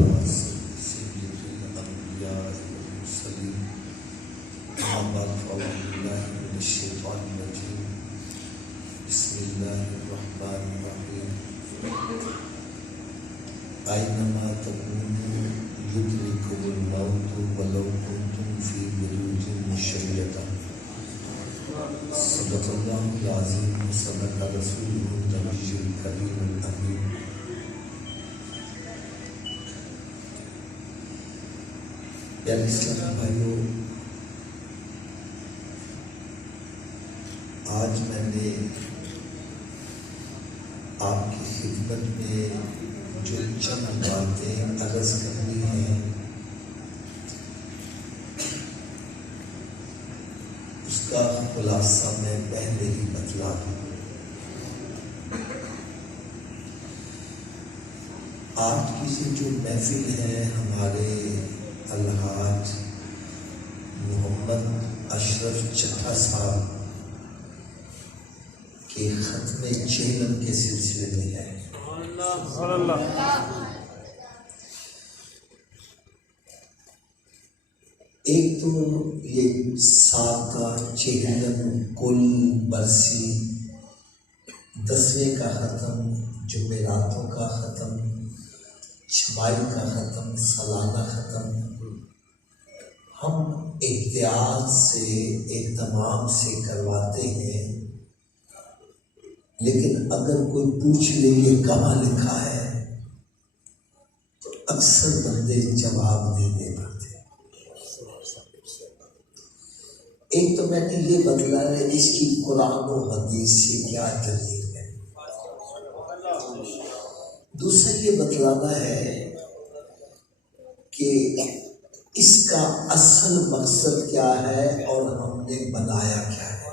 سيد الأنبياء والمرسلين أما بعد فأعوذ بالله من الشيطان الرجيم بسم الله الرحمن الرحيم أينما تكونوا يدرككم الموت ولو كنتم في بروج مشيدة صدق الله العظيم وصدق رسوله النبي الكريم الأمين. پیارے اسلامی بھائیوں، آج میں نے آپ کی خدمت میں جو چند باتیں عرض کرنی ہیں اس کا خلاصہ میں پہلے ہی بتلا دوں۔ آج کی جو محفل ہے ہمارے الحاج محمد اشرف چٹھا صاحب کے ختم چہلم کے سلسلے میں ہے۔ ایک تو یہ ساتھ چہلم کل برسی 10ویں کا ختم، جمعراتوں کا ختم، چھمائی کا ختم، سالانہ ختم ہم احتیاط سے اہتمام سے کرواتے ہیں، لیکن اگر کوئی پوچھ لے یہ کہاں لکھا ہے تو اکثر بندے جواب نہیں دے پاتے۔ ایک تو میں نے یہ بتلا ہے اس کی قرآن و حدیث سے کیا دلیل ہے، دوسرا یہ بتلانا ہے کہ اس کا اصل مقصد کیا ہے اور ہم نے بنایا کیا ہے۔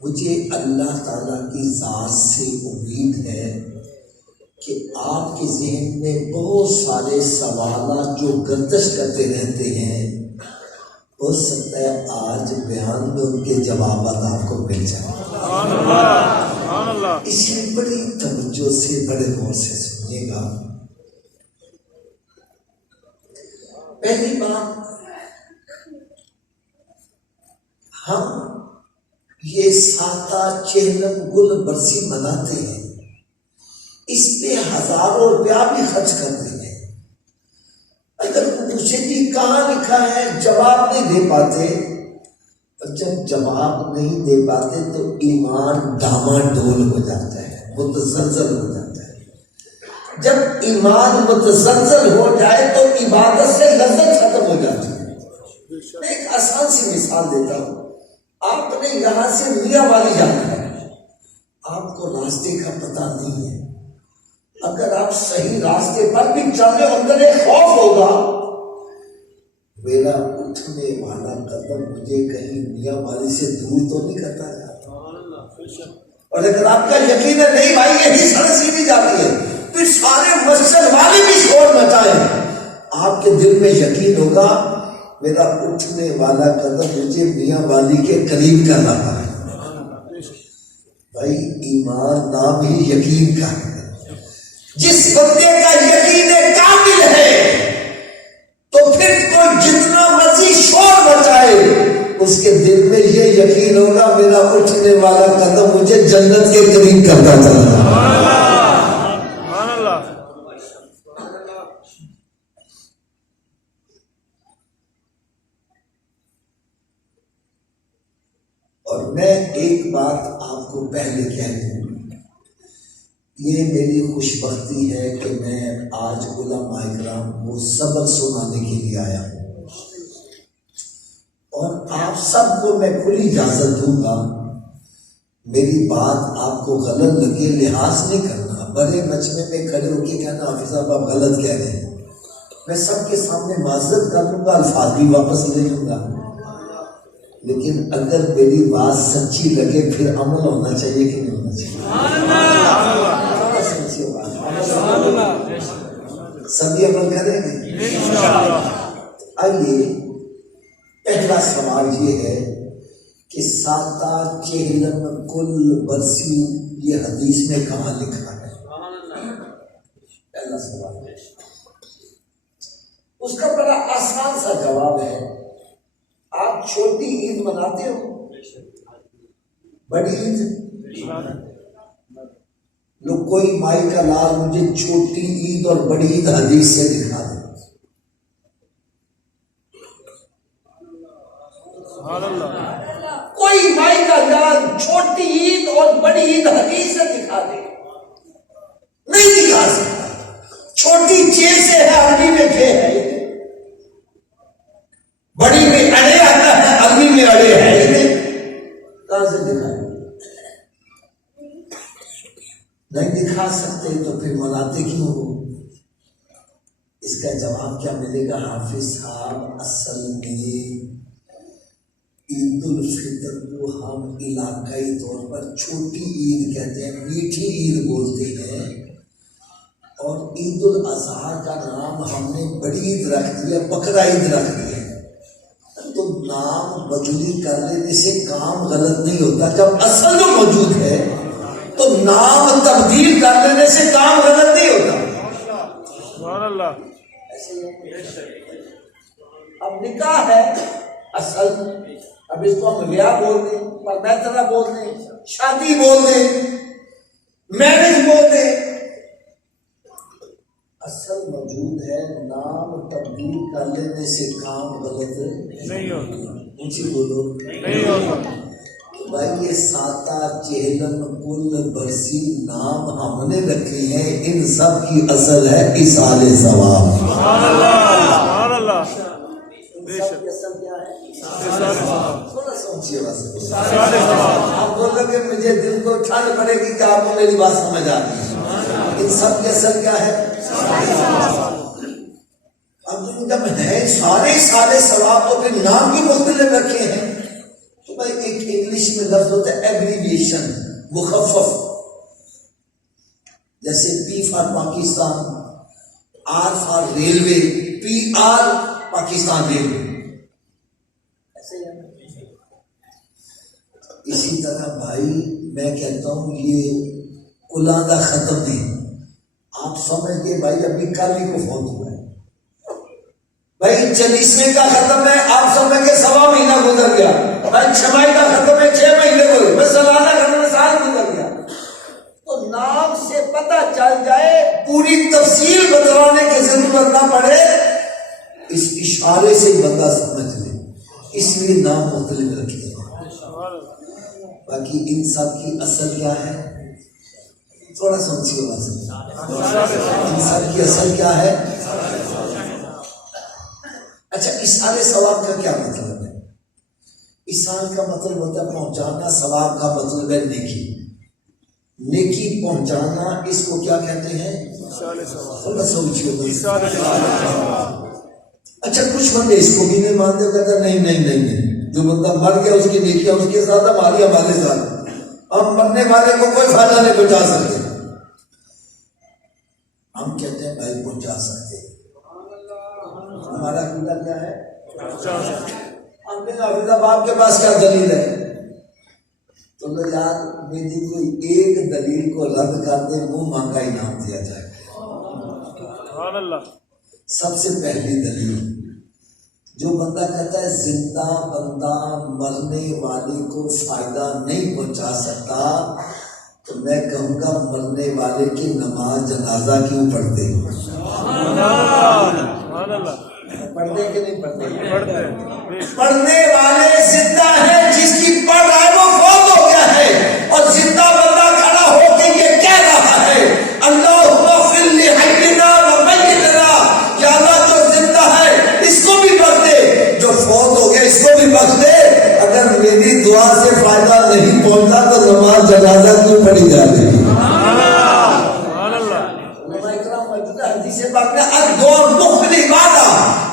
مجھے اللہ تعالیٰ کی ذات سے امید ہے کہ آپ کے ذہن میں بہت سارے سوالات جو گردش کرتے رہتے ہیں، ہو سکتا ہے آج بیان میں ان کے جوابات آپ کو مل جائیں۔ اس میں بڑی توجہ سے بڑے غور سے سنیے گا۔ پہلی بات، ہم یہ ساتہ چہلم گل برسی مناتے ہیں، اس پہ ہزاروں روپیہ بھی خرچ کرتے ہیں۔ اگر پوچھے جی کہاں لکھا ہے جواب نہیں دے پاتے، اور جب جواب نہیں دے پاتے تو ایمان ڈاماڈول ہو جاتا ہے، متزلزل ہو جاتا ہے۔ جب ایمان متزلزل ہو جائے تو عبادت سے لذت ختم ہو جاتی ہے۔ میں ایک آسان سی مثال دیتا ہوں۔ آپ نے یہاں سے میاں والی جانا ہے، آپ کو راستے کا پتہ نہیں ہے، اگر آپ صحیح راستے پر بھی چل رہے اندر ایک خوف ہوگا، میرا اٹھنے والا قدم مجھے کہیں میاں والی سے دور تو نہیں کرتا جاتا۔ اور اگر آپ کا یقین ہے نہیں بھائی یہی سڑک سیدھی جاتی ہے، پھر سارے مسجد والے بھی شور مچائیں، آپ کے دل میں یقین ہوگا میرا اٹھنے والا قدم مجھے میاں والی کے قریب کر رہا ہے۔ بھائی ایمان نام ہی یقین کا ہے۔ جس بندے کا یقین کامل ہے تو پھر کوئی جتنا مرضی شور مچائے اس کے دل میں یہ یقین ہوگا میرا اٹھنے والا قدم مجھے جنت کے قریب کرتا چل رہا ہے۔ اور میں ایک بات آپ کو پہلے کہہ دوں، یہ میری خوش بختی ہے کہ میں آج علماء کرام کو سبق سنانے کے لیے آیا ہوں، اور آپ سب کو میں کھلی اجازت دوں گا، میری بات آپ کو غلط لگے لحاظ نہیں کرنا، بڑے مجمع میں کھڑے ہو کے کہنا حافظ صاحب آپ غلط کہہ رہے ہیں، میں سب کے سامنے معذرت کر لوں گا، الفاظ بھی واپس لے لوں گا، لیکن اگر میری بات سچی لگے پھر عمل ہونا چاہیے کہ نہیں ہونا چاہیے؟ سچی بات سبھی عمل کریں گے۔ آئیے پہلا سوال یہ ہے کہ ساتہ چہلم کل برسی یہ حدیث میں کہاں لکھا ہے؟ پہلا سوال ہے، اس کا بڑا آسان سا جواب ہے، آپ چھوٹی عید مناتے ہو؟ بڑی عید؟ لوگ کوئی مائی کا لال مجھے چھوٹی عید اور بڑی عید حدیث سے دکھا دے۔ کوئی مائی کا لال چھوٹی عید اور بڑی عید حدیث سے دکھا دے، نہیں دکھا سکتا۔ چھوٹی چھ سے ہے، عربی میں چھ ہے، بڑی میں اڑے آتا ہے، عربی میں اڑے ہے ہی نہیں، کہاں سے دکھائے؟ نہیں دکھا سکتے تو پھر مناتے کیوں ہو؟ اس کا جواب کیا ملے گا حافظ صاحب؟ اصل میں عید الفطر کو ہم علاقائی طور پر چھوٹی عید کہتے ہیں، میٹھی عید بولتے ہیں، اور عید الاضحیٰ کا نام ہم نے بڑی عید رکھ دیا، بقرہ عید رکھ دیا۔ تو نام بدلی کر لینے سے کام غلط نہیں ہوتا، جب اصل جو موجود ہے تو نام تبدیل کر لینے سے کام غلط نہیں ہوتا۔ سبحان اللہ۔ اب نکاح ہے اصل، اب اس کو ہم بیاہ بول دیں، پرمیترا بول دیں، شادی بول دیں، میرج بول دیں، اصل موجود ہے، نام تبدیل کر لینے سے کام غلط نہیں ہوتا۔ اونچی بولو، نہیں ہوتا۔ بھائی یہ ساتا چہلم کل برسی نام ہم نے رکھے ہیں، ان سب کی اصل ہے ایصال ثواب۔ سبحان اللہ، سبحان اللہ۔ ان سب کی اصل کیا ہے؟ ایصال ثواب۔ تھوڑا سوچیے بس، آپ بولو کہ مجھے دل کو ٹھنڈ پڑے گی کہ آپ کو میری بات سمجھ آ رہی ہے۔ ان سب کی اصل کیا ہے؟ اب جب ہے سارے ثواب کو پھر نام بھی مختلف رکھے ہیں، تو بھائی ایک انگلش میں لفظ ہوتا ہے ایبریویشن، مخفف، جیسے P for Pakistan, R for railway, P R Pakistan railway, ایسے ہے۔ اسی طرح بھائی میں کہتا ہوں یہ کلاں ختم نہیں، آپ سمجھ کے بھائی ابھی کل ہی کو فوت ہوا ہے، بھائی 40ویں کا ختم ہے، آپ سمجھ کے 1.25 مہینہ گزر گیا، بھائی 6 کا ختم ہے، 6 مہینے گزر، بھائی سالانہ ختم ہے، سال گزر گیا۔ تو نام سے پتہ چل جائے، پوری تفصیل بتلانے کی ضرورت نہ پڑے، اس اشارے سے بندہ سمجھ لے، اس لیے نام مختلف رکھے ہیں۔ باقی ان سب کی اصل کیا ہے؟ تھوڑا سمجھیے بات، ان سب کی اصل کیا ہے؟ اچھا، ایصال ثواب کا کیا مطلب ہے؟ ایصال کا مطلب ہوتا ہے پہنچانا، ثواب کا مطلب ہے نیکی، نیکی پہنچانا، اس کو کیا کہتے ہیں؟ تھوڑا سوچیے ایصال ثواب۔ اچھا کچھ بندے اس کو بھی نہیں مانتے، کہتے نہیں نہیں نہیں نہیں، جو بندہ مر گیا اس کی نیکیاں اس کے ساتھ، ہمارے ساتھ، ہم مرنے والے کو کوئی فائدہ نہیں پہنچا سکتے۔ ہم کہتے ہیں بھائی پہنچا سکتے ہیں، ہمارا عقیدہ کیا ہے؟ ہم نے حافظ باپ کے پاس کیا دلیل ہے؟ تو لو یار میری کوئی ایک دلیل کو رد کر دے، منہ مانگا انعام دیا جائے۔ سب سے پہلی دلیل، جو بندہ کہتا ہے زندہ بندہ مرنے والے کو فائدہ نہیں پہنچا سکتا، تو میں کہوں گا مرنے والے کی نماز جنازہ کیوں پڑھتے ہیں؟ پڑھتے کہ نہیں پڑھتے؟ پڑھنے والے زندہ ہے، جس کی پڑھ رہا ہے وہ فوت ہو گیا ہے، اور زندہ بندہ کھڑا ہو کے یہ کہہ رہا ہے اللہم اغفر لحینا و میتنا، یا اللہ جو زندہ ہے اس کو بھی بخش دے، جو فوت ہو گیا اس کو بھی بخش دے۔ اگر میری دعا سے فائدہ نہیں پہنچتا تو نماز جنازہ کیوں پڑھی جا رہی ہے؟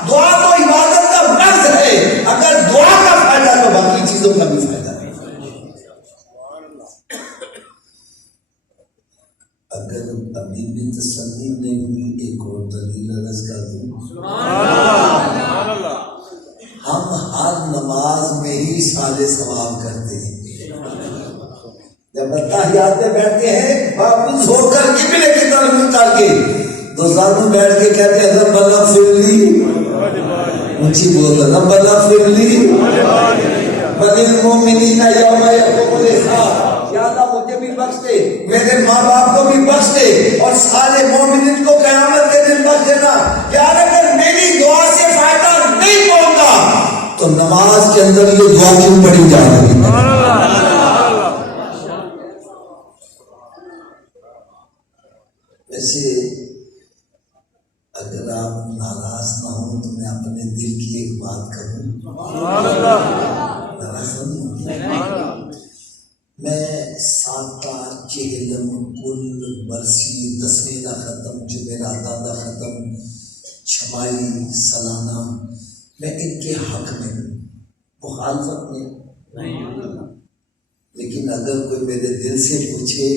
دعا تو عبادت کا مرض ہے، اگر دعا کا فائدہ تو باقی چیزوں کا بھی فائدہ ہے۔ اگر ابھی بھی تسلی نہیں ہوئی، ایک اور دلیل عرض کر دوں، ہم ہر نماز میں ہی ایصال ثواب کرتے ہیں۔ جب اتحیات میں بیٹھتے ہیں واپس ہو کر قبلے کی طرف کر کے روزانہ بیٹھ کے کہتے ہیں ربنا اغفر لی، اونچی بول ربنا اغفر لی وللمؤمنین یوم یقوم الحساب، یا اللہ مجھے بھی بخش دے، میرے ماں باپ کو بھی بخش دے، اور سارے مومنین کو قیامت کے دن بخش دینا۔ یار اگر میری دعا سے فائدہ نہیں پہنچا تو نماز کے اندر یہ دعا کیوں پڑھی جا رہی ہے؟ ویسے اگر آپ ناراض نہ ہوں تو میں اپنے دل کی ایک بات کہوں، ناراض نہیں، میں ساتا چہلم کل برسی دسویں دا ختم جمعراتہ دا ختم چھمائی سالانہ میں ان کے حق میں مخالفت نہیں، لیکن اگر کوئی میرے دل سے پوچھے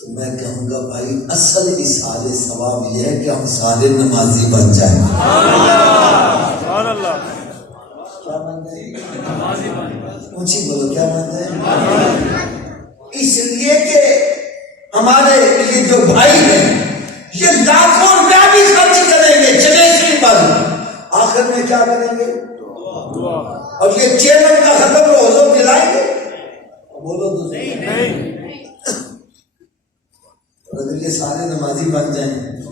تو میں کہوں گا بھائی اصل اصحاب ثواب یہ ہے کہ ہم سارے نمازی بن جائیں۔ کیا بن جائیں؟ اونچی بولو، کیا بن جائیں؟ اس لیے کہ ہمارے یہ جو بھائی ہیں یہ لاکھوں روپیہ بھی خرچ کریں گے جنیشری پر، آخر میں کیا کریں گے؟ اور یہ چیلنج کا ختم ہو حضور دلائیں گے؟ بولو تو نہیں۔ اگر یہ سارے نمازی بن جائیں تو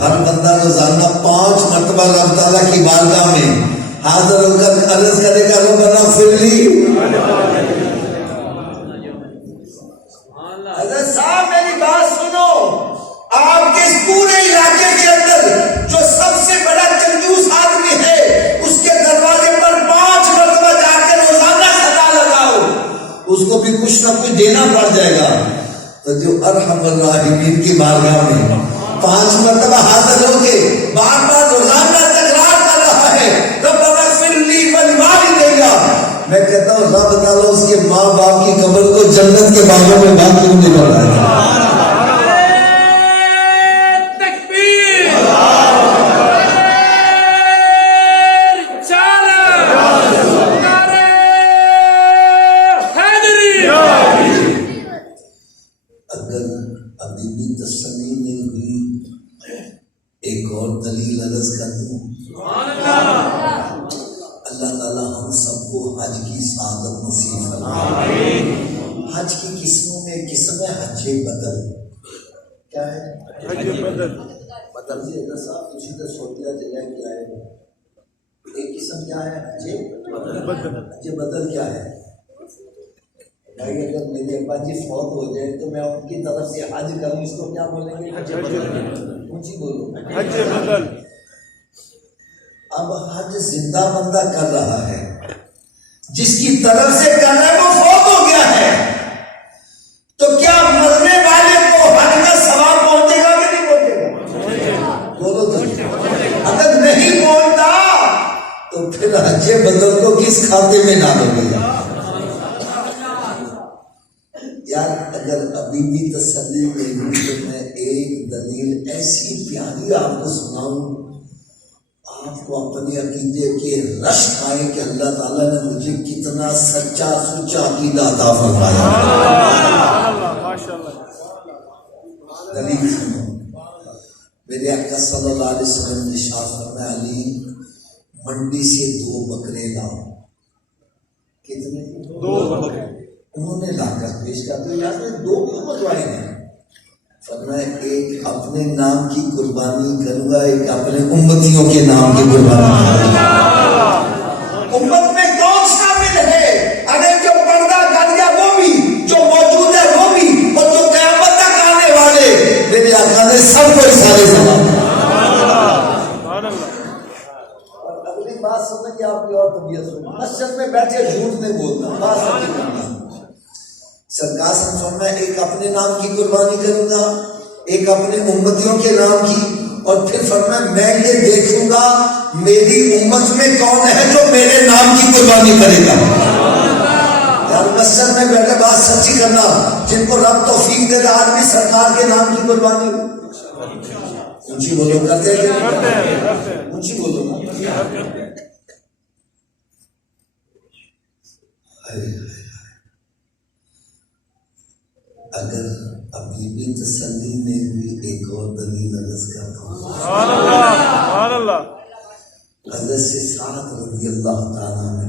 ہر بندہ روزانہ 5 مرتبہ رب تعالیٰ کی بارگاہ میں حاضر ہو کر عرض کرے گا ربنا اغفر لی۔ حضرت صاحب میری بات سنو، آپ کے اس پورے علاقے کے اندر جو سب سے بڑا کنجوس آدمی ہے اس کے دروازے پر 5 مرتبہ جا کے روزانہ صدا لگاؤ، اس کو بھی کچھ نہ کچھ دینا پڑ جائے گا۔ تو جو ارحم الراحمین کی بارگاہ میں 5 مرتبہ حاضر ہو کے بار بار روزانہ تکرار کر رہا ہے ربنا اغفر لی ولوالدی، میں کہتا ہوں رب تعالیٰ اس کے ماں باپ کی قبر کو جنت کے باغوں میں باغ کیوں نہیں بنایا؟ ابھی بھی تسلی نہیں ہوئی، ایک اور دلیل عرض کر دوں۔ اللہ تعالیٰ ہم سب کو حج کی سعادت نصیب فرمائے۔ حج کی قسموں میں ایک قسم ہے حج بدل۔ کیا ہے؟ حج بدل۔ بدل جی حضرت صاحب تسی تے سوچیا جگہ کیا ہے؟ ایک قسم کیا ہے؟ حج بدل۔ حج بدل کیا ہے؟ بھائی اگر میرے ابا جی فوت ہو جائے تو میں ان کی طرف سے حج کروں، اس کو کیا بولیں گے؟ حج بدل۔ اونچی بولو، حج بدل۔ اب حج زندہ بندہ کر رہا ہے، جس کی طرف سے کر رہا ہے وہ فوت ہو گیا ہے، تو کیا مرنے والے کو حج کا ثواب پہنچے گا کہ نہیں پہنچے گا؟ بولو تو، اگر نہیں پہنچتا تو پھر حج بدل کو کس کھاتے میں ڈالو گے؟ یار اگر ابھی بھی تسلی نہیں ہوئی تو میں ایک دلیل ایسی پیاری آپ کو سناؤں، آپ کو اپنے عقیدے کے رشک آئے کہ اللہ تعالیٰ نے مجھے کتنا سچا سچا عقیدہ عطا فرمایا۔ دلیل سنو، میرے آقا صلی اللہ علیہ وسلم نے ارشاد فرمایا علی منڈی سے 2 بکرے لاؤ۔ کتنے؟ 2 بکرے۔ انہوں نے لا کر پیش کر دیا، 2 کیوں بتوائے ہیں؟ فرمایا ایک اپنے نام کی قربانی کروں گا، ایک اپنے امتیوں کے نام کی قربانی کروں گا۔ امت میں کون شامل ہے؟ اگر جو پردہ کر گیا وہ بھی، جو موجود ہے وہ بھی، اور جو قیامت تک آنے والے، میرے آقا نے سب کو سارے سلام۔ اگلی بات سمجھ آپ کی اور طبیعت سنو، مسجد میں بیٹھے جھوٹ نہیں بولنا، بات سمجھ کرنا۔ سرکار نے فرمایا ایک اپنے نام کی قربانی کروں گا، ایک اپنے امتیوں کے نام کی، اور پھر فرمایا میں یہ دیکھوں گا میری امت میں کون ہے جو میرے نام کی قربانی کرے گا۔ یار مسجد میں بیٹھے بات سچی کرنا، جن کو رب توفیق دے گا آدمی سرکار کے نام کی قربانی اونچی بولو کرتے ہیں، اونچی بولو نا۔ اگر ابھی بی بی تسلی نے بھی ایک اور دلیل عرض کرتا ہوں. سبحان اللہ سبحان اللہ. حضرت سے سعد رضی اللہ تعالیٰ عنہ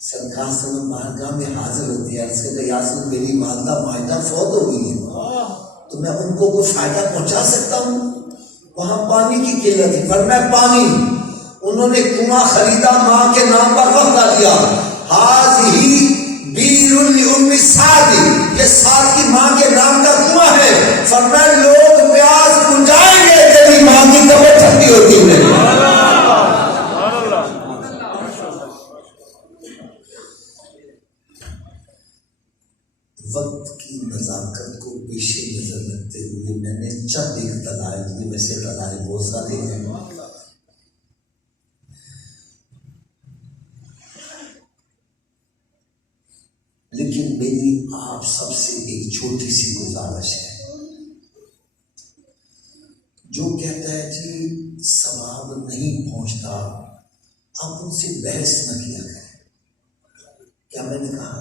سرکار سے بارگاہ میں حاضر ہوتی ہے. عرض کرتے یا رسول میری والدہ ماجدہ فوت ہو گئی ہے تو میں ان کو کوئی فائدہ پہنچا سکتا ہوں؟ وہاں پانی کی قلت تھی. پر میں پانی انہوں نے کنواں خریدا ماں کے نام پر وقت دیا. ہاذہی بیر لأم سعد، یہ سعد کی ماں کے نام کا کنواں ہے. فرمایا لوگ پیاس بجھائیں گے تیری ماں کی قبر ٹھنڈی ہوتی ہے. وقت کی نزاکت کو پیش نظر رکھتے ہوئے میں نے چند ایک دلائل دیے. ویسے دلائل بہت سارے ہیں، لیکن میری آپ سب سے ایک چھوٹی سی گزارش ہے. جو کہتا ہے جی ثواب نہیں پہنچتا، آپ ان سے بحث نہ کیا کریں. کیا میں نے کہا؟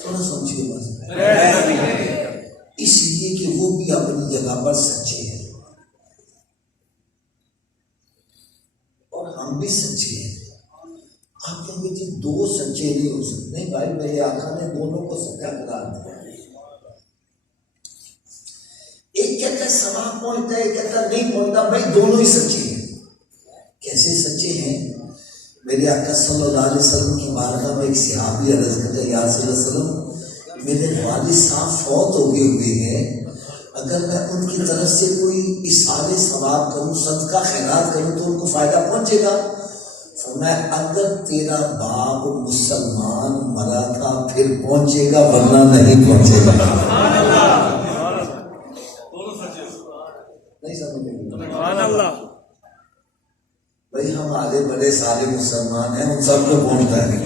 تھوڑا سمجھیے بس. اس لیے کہ وہ بھی اپنی جگہ پر سچے ہیں اور ہم بھی سچے ہیں. آپ کہیں گے جی دو سچے نہیں ہو سکتے. نہیں بھائی، میرے آقا نے دونوں کو سچا قرار دیا. ایک کہتا ہے ثواب پہنچتا ہے، ایک کہتا ہے نہیں پہنچتا. بھائی دونوں ہی سچے ہیں. کیسے سچے ہیں؟ میرے آقا صلی اللہ علیہ وسلم کی بارگاہ میں ایک صحابی عرض کرتے ہیں یا رسول اللہ صلی اللہ علیہ وسلم میرے والد صاحب فوت ہو گئے ہوئے ہیں، اگر میں ان کی طرف سے کوئی اصحاب ثواب کروں، صدقہ خیرات کروں تو ان کو فائدہ پہنچے گا؟ فرمایا اگر تیرا باپ مسلمان مرا تھا پھر پہنچے گا، ورنہ نہیں پہنچے گا. نہیں سمجھ بھائی ہم آگے بڑے سارے مسلمان ہیں، ان سب کو پہنچتا ہے.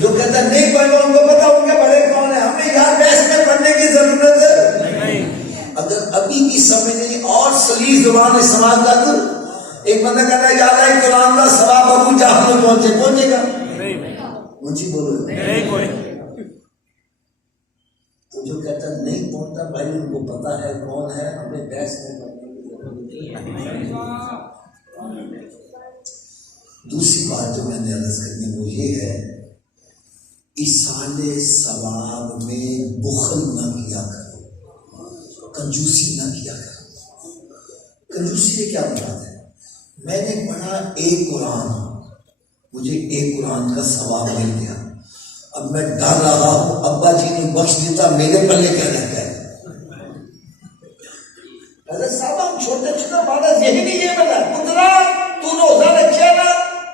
جو کہتا ہے نہیں پڑھنا ان کو پتا ان کے بڑے کون ہیں، ہمیں یہاں بحث میں پڑھنے کی ضرورت ہے. اگر ابھی بھی سمجھ نہیں اور سلیس زبان استعمال کر دوں، ایک بندہ کہتا ہے یاد ہے قرآن کا ثواب ابو جہل میں پہنچے گا؟ مجھے بولو نہیں کوئی. تو جو کہتا ہے نہیں پہنچتا، بھائی ان کو پتا ہے کون ہے، ہمیں بحث میں پڑھنے کی ضرورت نہیں. دوسری بات جو میں نے عرض کرنی وہ یہ ہے، ایصال ثواب میں بخل نہ کیا کرو، کنجوسی نہ کیا کرو. کنجوسی سے کیا مراد ہے؟ میں نے پڑھا ایک قرآن، مجھے ایک قرآن کا ثواب مل گیا، اب میں ڈر رہا ہوں ابا جی نے بخش دیتا میرے پلے کیا رہتا ہے. حضرت صاحب ہم چھوٹے چھوٹے ہمارا ذہن ہی یہ بنا پترا تو روزہ رکھے نا،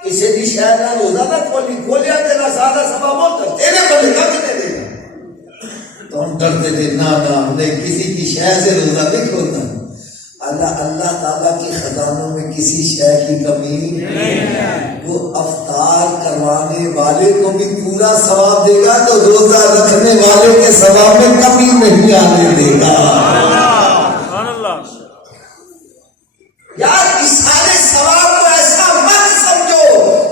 کسی بھی شہر کا روزہ نہ کھولیا تیرا سادہ ثواب ہوتا تیرے پلے کا کتنے دے گا. تو ہم ڈرتے تھے نہ ہم نے کسی کی شہر سے روزہ نہیں کھولنا. اللہ تعالیٰ کی خزانوں میں کسی شے کی کمی نہیں. وہ افطار کروانے والے کو بھی پورا ثواب دے گا تو روزہ رکھنے والے کے ثواب میں کمی نہیں آنے دے گا. یار اس سارے ثواب کو ایسا مت سمجھو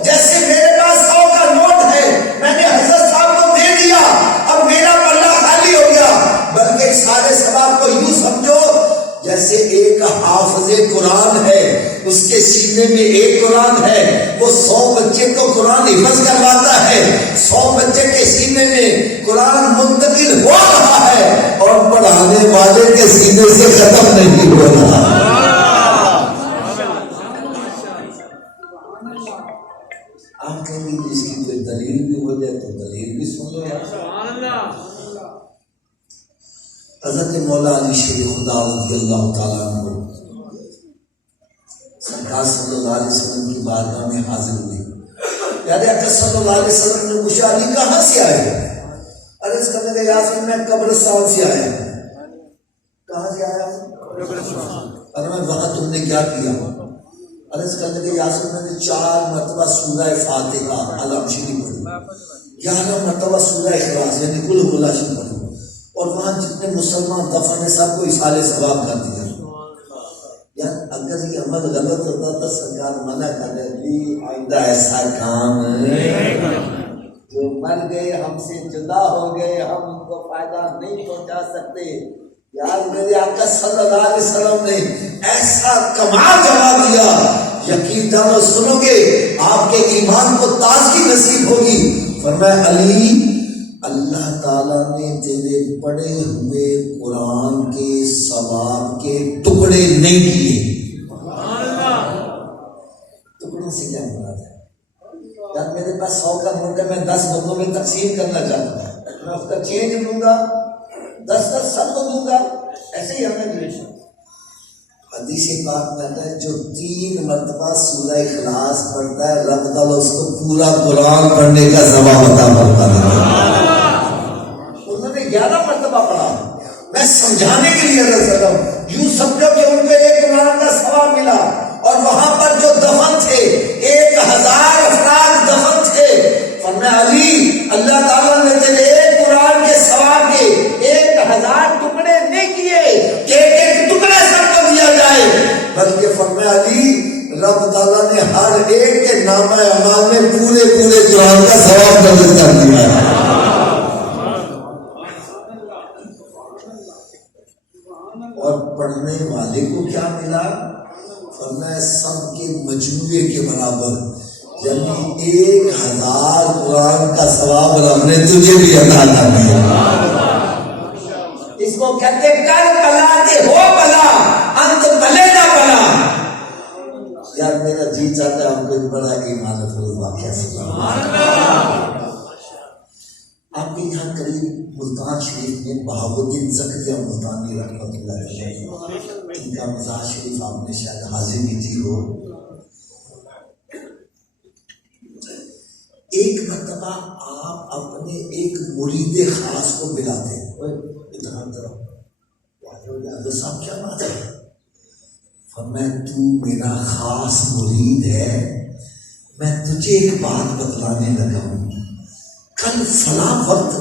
جیسے میرے پاس 100 کا نوٹ ہے، میں نے حضرت صاحب کو دے دیا اب میرا پلہ خالی ہو گیا. بلکہ اس سارے ثواب کو یوں سمجھو جیسے ایک حافظ قرآن ہے، اس کے سینے میں ایک قرآن ہے، وہ 100 بچے کو قرآن حفظ کرواتا ہے، 100 بچے کے سینے میں قرآن منتقل ہو رہا ہے اور پڑھانے والے کے سینے سے ختم نہیں ہو رہا. آپ کہیں گے اس کی کوئی دلیل بھی ہو جائے تو دلیل بھی سن لو. حضرت مولا علی شیر خدا رضی اللہ تعالیٰ عنہ سرکار صلی اللہ علیہ وسلم کی بارگاہ میں حاضر ہوئے. پیارے آقا صلی اللہ علیہ وسلم نے پوچھا علی کہاں سے آئے؟ عرض کرنے لگے یا رسول میں قبرستان سے آیا ہوں. کہاں سے آیا ہوں؟ قبرستان. میں وہاں تم نے کیا کیا؟ عرض کرنے لگے یا رسول میں نے 4 مرتبہ سورہ فاتحہ علم شریف پڑھی، 11 مرتبہ سورہ اخلاص یعنی قل هو اللہ شریف پڑھی، اور وہاں جتنے مسلمان دفن سب کو اصحاب ثواب کر دیا. یار اگر یہ عمل غلط ہوتا تو سرکار منع کر دیتی آئندہ ایسا کام جو مر گئے ہم سے جدا ہو گئے ہم کو فائدہ نہیں پہنچا سکتے. یار میرے آقا صلی اللہ علیہ وسلم نے ایسا کمال جواب دیا, یقین جانو سنو گے آپ کے ایمان کو تازگی نصیب ہوگی. فرمایا علی اللہ تعالیٰ نے تیرے پڑھے ہوئے قرآن کے ثواب کے ٹکڑے نہیں کیے. ٹکڑوں سے کیا مراد ہے؟ جب میرے پاس 100 کا نوٹ ہے, میں 10 بندوں میں تقسیم کرنا چاہتا ہوں, میں اس کا چینج لوں گا, 10 سب کو دوں گا, ایسے ہی ہمیں ریلیشن. حدیث پاک میں ہے جو 3 مرتبہ سورہ اخلاص پڑھتا ہے رب تعالیٰ اس کو پورا قرآن پڑھنے کا ثواب عطا کرتا ہے. انہوں نے 11 مرتبہ پڑھا. میں سمجھانے کے لیے عرض کر رہا ہوں, یوں سمجھو کہ ان کو 1 قرآن کا ثواب ملا, اور وہاں پر جو دفن تھے 1000 افراد دفن تھے. فرمایا علی اللہ تعالیٰ نے تیرے 1 قرآن کے ثواب کے 1000 ٹکڑے نہیں کیے کہ ایک ٹکڑے سب کو دیا جائے, بلکہ فرمایا علی رب تعالیٰ نے ہر ایک کے نامہ اعمال میں پورے قرآن کا ثواب درج کر دیا ہے. اور پڑھنے والے کو کیا ملا؟ فرمایا سب کے مجموعے کے برابر, یعنی 1000 قرآن کا ثواب رب نے تجھے بھی عطا کر دیا. اس کو کہتے کر بلا کے ہو بلا, انت بلے نہ بلا. یار میرا جی چاہتا ہے ہم کو ایک بڑا ایمان افروز واقعہ سنا. آپ کے یہاں قریب ملتان شریف میں بہاؤالدین زکریا ملتانی رحمۃ اللہ علیہ, ان کا مزار شریف آپ نے شاید حاضر کی تھی ہو. ایک مرتبہ آپ اپنے ایک مرید خاص کو بلاتے ہیں, صاحب کیا بات ہے؟ فرمایا تو میرا خاص مرید ہے, میں تجھے ایک بات بتلانے لگا ہوں. کل فلاں وقت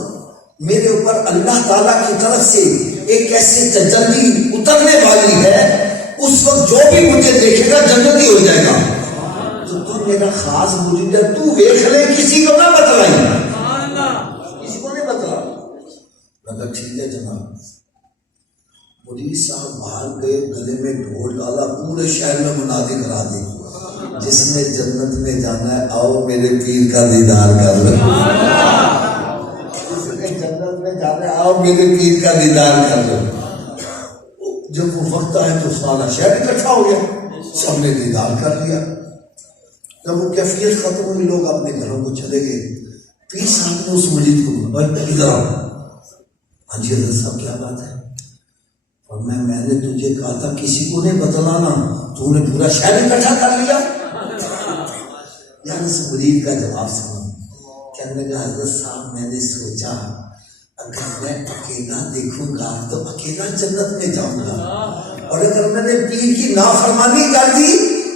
میرے اوپر اللہ تعالیٰ کی طرف سے ایک ایسی تجلی اترنے والی ہے, اس وقت جو بھی مجھے دیکھے گا جنتی ہو جائے گا. تو میرا خاص مرید ہے, تو دیکھ لے, کسی کو نہ بتلائی, کسی کو نہیں بتلا. مگر ٹھیک ہے جناب. مرید صاحب باہر گئے, گلے میں ڈھول ڈالا, پورے شہر میں منادی کرا دی, جس نے جنت میں جانا ہے آؤ میرے پیر کا دیدار کر لو. جس نے جنت میں جانا ہے آؤ میرے پیر کا دیدار کر لو. جب وہ وقت آئے تو سارا شہر اکٹھا ہو گیا, سب نے دیدار کر لیا. جب وہ کیفیت ختم ہوئی لوگ اپنے گھروں کو چلے گئے, پیر صاحب نے اس مرید کو بولا بھائی ادھر آؤ. ہاں جی حضرت صاحب کیا بات ہے؟ اور میں نے تجھے کہا تھا کسی کو نہیں بتلانا, تو نے پورا شہر اکٹھا کر لیا. یار اس مرید کا جواب سنو. کہنے لگا حضرت صاحب میں نے سوچا اگر میں اکیلا دیکھوں گا تو اکیلا جنت میں جاؤں گا, اور اگر میں نے پیر کی نافرمانی کر دی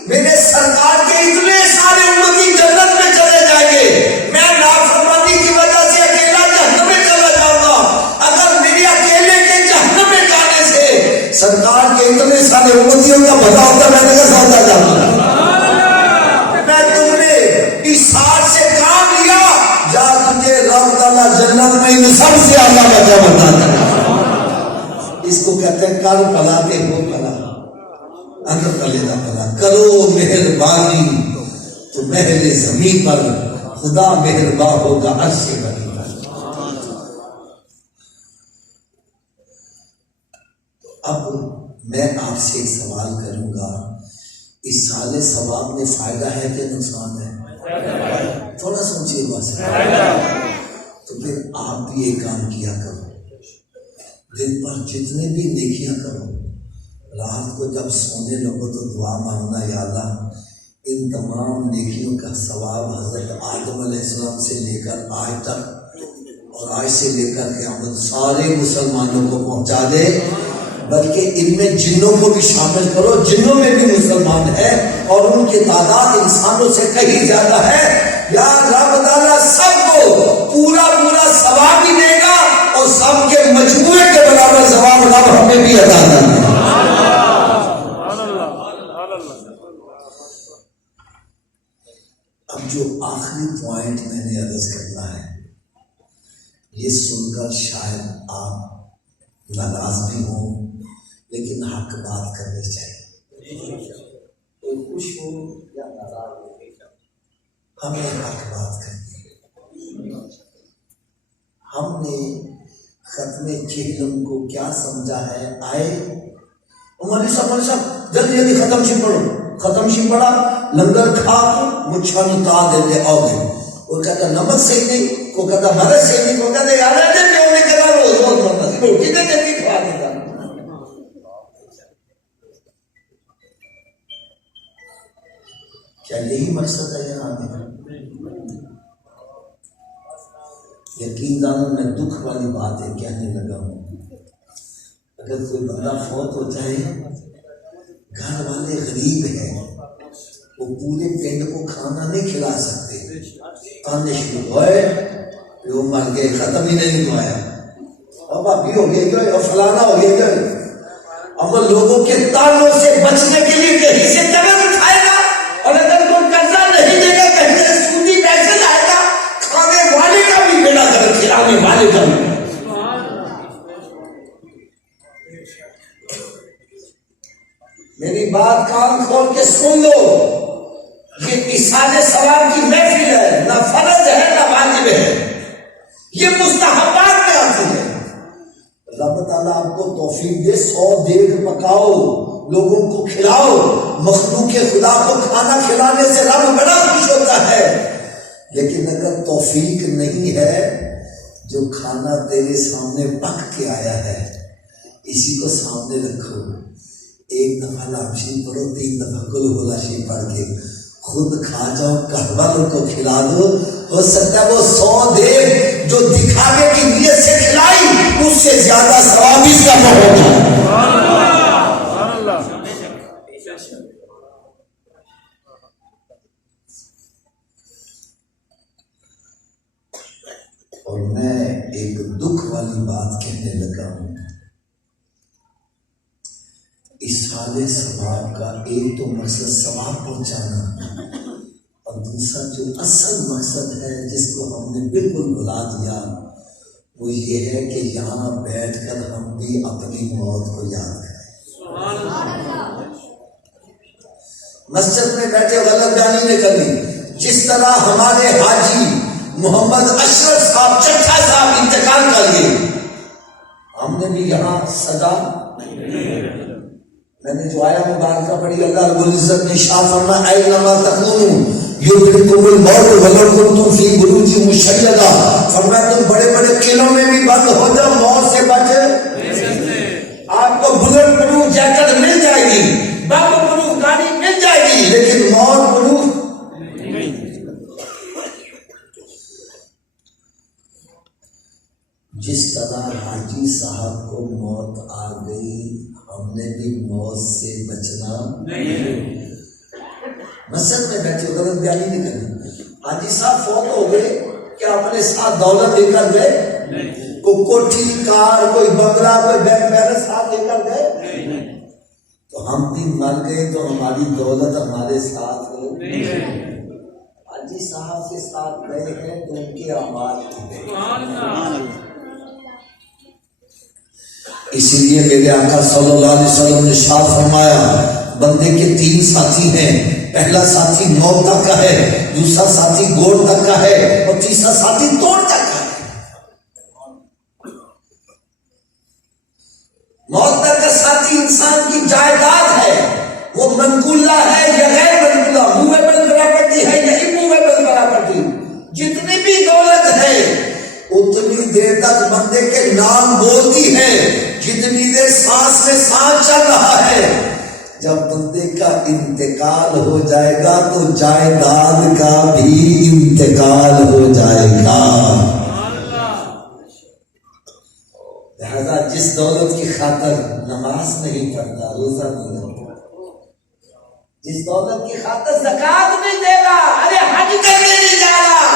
میرے سرکار کے اتنے سارے امتی جنت میں چلے جائیں گے, میں نافرمانی کی وجہ سے اکیلا جہنم میں چلا جاؤں گا. اگر میرے اکیلے کے جہنم میں جانے سے سرکار کے اتنے سارے امتیوں کا بھلا ہوتا میں نے کیسا ہوتا جاتا. میں تم نے اس ساتھ سے کام لیا, جا تجھے رب تعالیٰ جنت میں ان سب سے اللہ کا کیا بتاتا. اس کو کہتے ہیں کر بلا کے ہو بلا, اندر پلے نہ بلا. کرو مہربانی تو محل زمین پر خدا مہربان ہوگا عرش بنی پر. اب میں آپ سے ایک سوال کروں گا, اس سال ثواب میں فائدہ ہے کہ نقصان ہے؟ تھوڑا سوچیے بس. تو پھر آپ بھی ایک کام کیا کرو, دن پر جتنے بھی نیکیاں کرو, رات کو جب سونے لگو تو دعا مانگنا یا اللہ ان تمام نیکیوں کا ثواب حضرت آدم علیہ السلام سے لے کر آج تک اور آج سے لے کر قیامت سارے مسلمانوں کو پہنچا دے, بلکہ ان میں جنوں کو بھی شامل کرو. جنوں میں بھی مسلمان ہیں اور ان کی تعداد انسانوں سے کہیں زیادہ ہے. یا رب تعالیٰ سب کو پورا ثواب بھی دے گا اور سب کے مجموعے کے برابر ثواب رب ہمیں بھی عطا کرے گا. اب جو آخری پوائنٹ میں نے عرض کرنا ہے, یہ سن کر شاید آپ ناراض بھی ہوں، لیکن حق بات کرنی چاہیے۔ کوئی خوش ہو یا ناراض ہو، ہمیں حق بات کرنی ہے۔ ہم نے ختم چہلم کو کیا سمجھا ہے؟ آئے مولوی صاحب جلدی جلدی ختم سی پڑھو، ختم سی پڑھا، لنگر کھا مچھا نتا دیتے آؤ گے۔ وہ کہتا نمک صحیح نہیں، کو کہتا مرض صحیح نہیں، کو کہتا یاد ہے کہ انہیں کہا روز روز مرض روٹی دے جلدی کھا دیتا۔ کیا یہی مقصد ہے یہاں میں؟ یقین دانوں میں دکھ والی بات ہے کہنے لگا ہوں، اگر کوئی بندہ فوت ہو جائے، گھر والے غریب ہیں، وہ پورے پنڈ کو کھانا نہیں کھلا سکتے، تانے شروع ہوئے وہ مر گئے، ختم ہی نہیں ہوا، اب ابھی ہو گئے اور فلانا ہو گیا۔ اب وہ لوگوں کے تانوں سے بچنے کے لیے کہیں سے قدم اٹھائے گا، اور اگر کوئی قرضہ نہیں دے گا کہیں سے سودی پیسے لائے گا، کھانے والے کا بھی بیڑا کر کھلانے والے کا بھی۔ میری بات کان کھول کے سن لو، یہ ایصال ثواب کی محفل ہے، نہ فرض ہے نہ واجب ہے، یہ مستحبات میں آتی ہے۔ رب تعالیٰ آپ کو توفیق دے، 100 دیگ پکاؤ، لوگوں کو کھلاؤ، مخلوق خدا کو کھانا کھلانے سے رب بڑا خوش ہوتا ہے۔ لیکن اگر توفیق نہیں ہے، جو کھانا تیرے سامنے پک کے آیا ہے اسی کو سامنے رکھو، ایک دفعہ لامشی پڑھو، 3 دفعہ کل غلاشی پڑھ کے خود کھا جاؤ، گھر والوں کو کھلا دو، ہو سکتا ہے وہ 100 دیگ جو دکھانے کی نیت سے کھلائی اس سے زیادہ ثواب اس کا ہو جائے۔ اور میں ایک دکھ والی بات کہنے لگا ہوں، ایصال ثواب کا ایک تو مقصد ثواب پہنچانا، اور دوسرا جو اصل مقصد ہے جس کو ہم نے بالکل بھلا دیا وہ یہ ہے کہ یہاں بیٹھ کر ہم بھی اپنی موت کو یاد کریں۔ مسجد میں بیٹھے غلط بیانی نہیں کرنی، جس طرح ہمارے حاجی محمد اشرف صاحب چٹھا صاحب انتقال کر گئے، ہم نے بھی یہاں صدا، میں نے جو آیا مبارکہ پڑھی، اللہ رب العزت نے شاہ فرمایا اینما تکونوا یدرککم الموت ولو کنتم فی بروج مشیدہ، فرمایا تم بڑے بڑے قلعوں میں بھی بند ہو جاؤ، موت سے بچ نہیں سکتے۔ آپ کو بلٹ پروف جیکٹ مل جائے گی، بم پروف گاڑی مل جائے گی، لیکن موت پروف نہیں۔ جس طرح حاجی صاحب کو موت آ گئی، ہم نے بھی موت سے بچنا نہیں۔ مسجد میں بیٹھے غلط بیانی نہیں کرنی۔ حاجی صاحب فوت ہو گئے، کیا اپنے ساتھ دولت لے کر گئے؟ کوئی کوٹھی، کار، کوئی بنگلہ، کوئی بینک بیلنس ساتھ لے کر گئے؟ تو ہم بھی مر گئے تو ہماری دولت ہمارے ساتھ ہے۔ حاجی صاحب کے ساتھ گئے ہیں تو ان کے اعمال ہیں۔ اسی لیے میرے آقا صلی اللہ علیہ وسلم نے ارشاد فرمایا بندے کے 3 ساتھی ہیں، پہلا ساتھی موت تک کا ہے، دوسرا ساتھی گوڑ تک کا ہے، اور تیسرا ساتھی توڑ تک کا ہے۔ موت تک کا ساتھی انسان کی جائیداد ہے، وہ منقولہ ہے یا غیر منقولہ، موویبل پراپرٹی ہے یا اموویبل پراپرٹی، جتنی بھی دولت ہے اتنی دیر تک بندے کے نام بولتی ہے جتنی دیر سانس میں سانس چل رہا ہے۔ جب بندے کا انتقال ہو جائے گا تو جائیداد کا بھی انتقال ہو جائے گا۔ لہذا جس دولت کی خاطر نماز نہیں پڑھتا، روزہ نہیں رکھتا، جس دولت کی خاطر زکات نہیں دے گا، ارے حج کرنے نہیں جا رہا،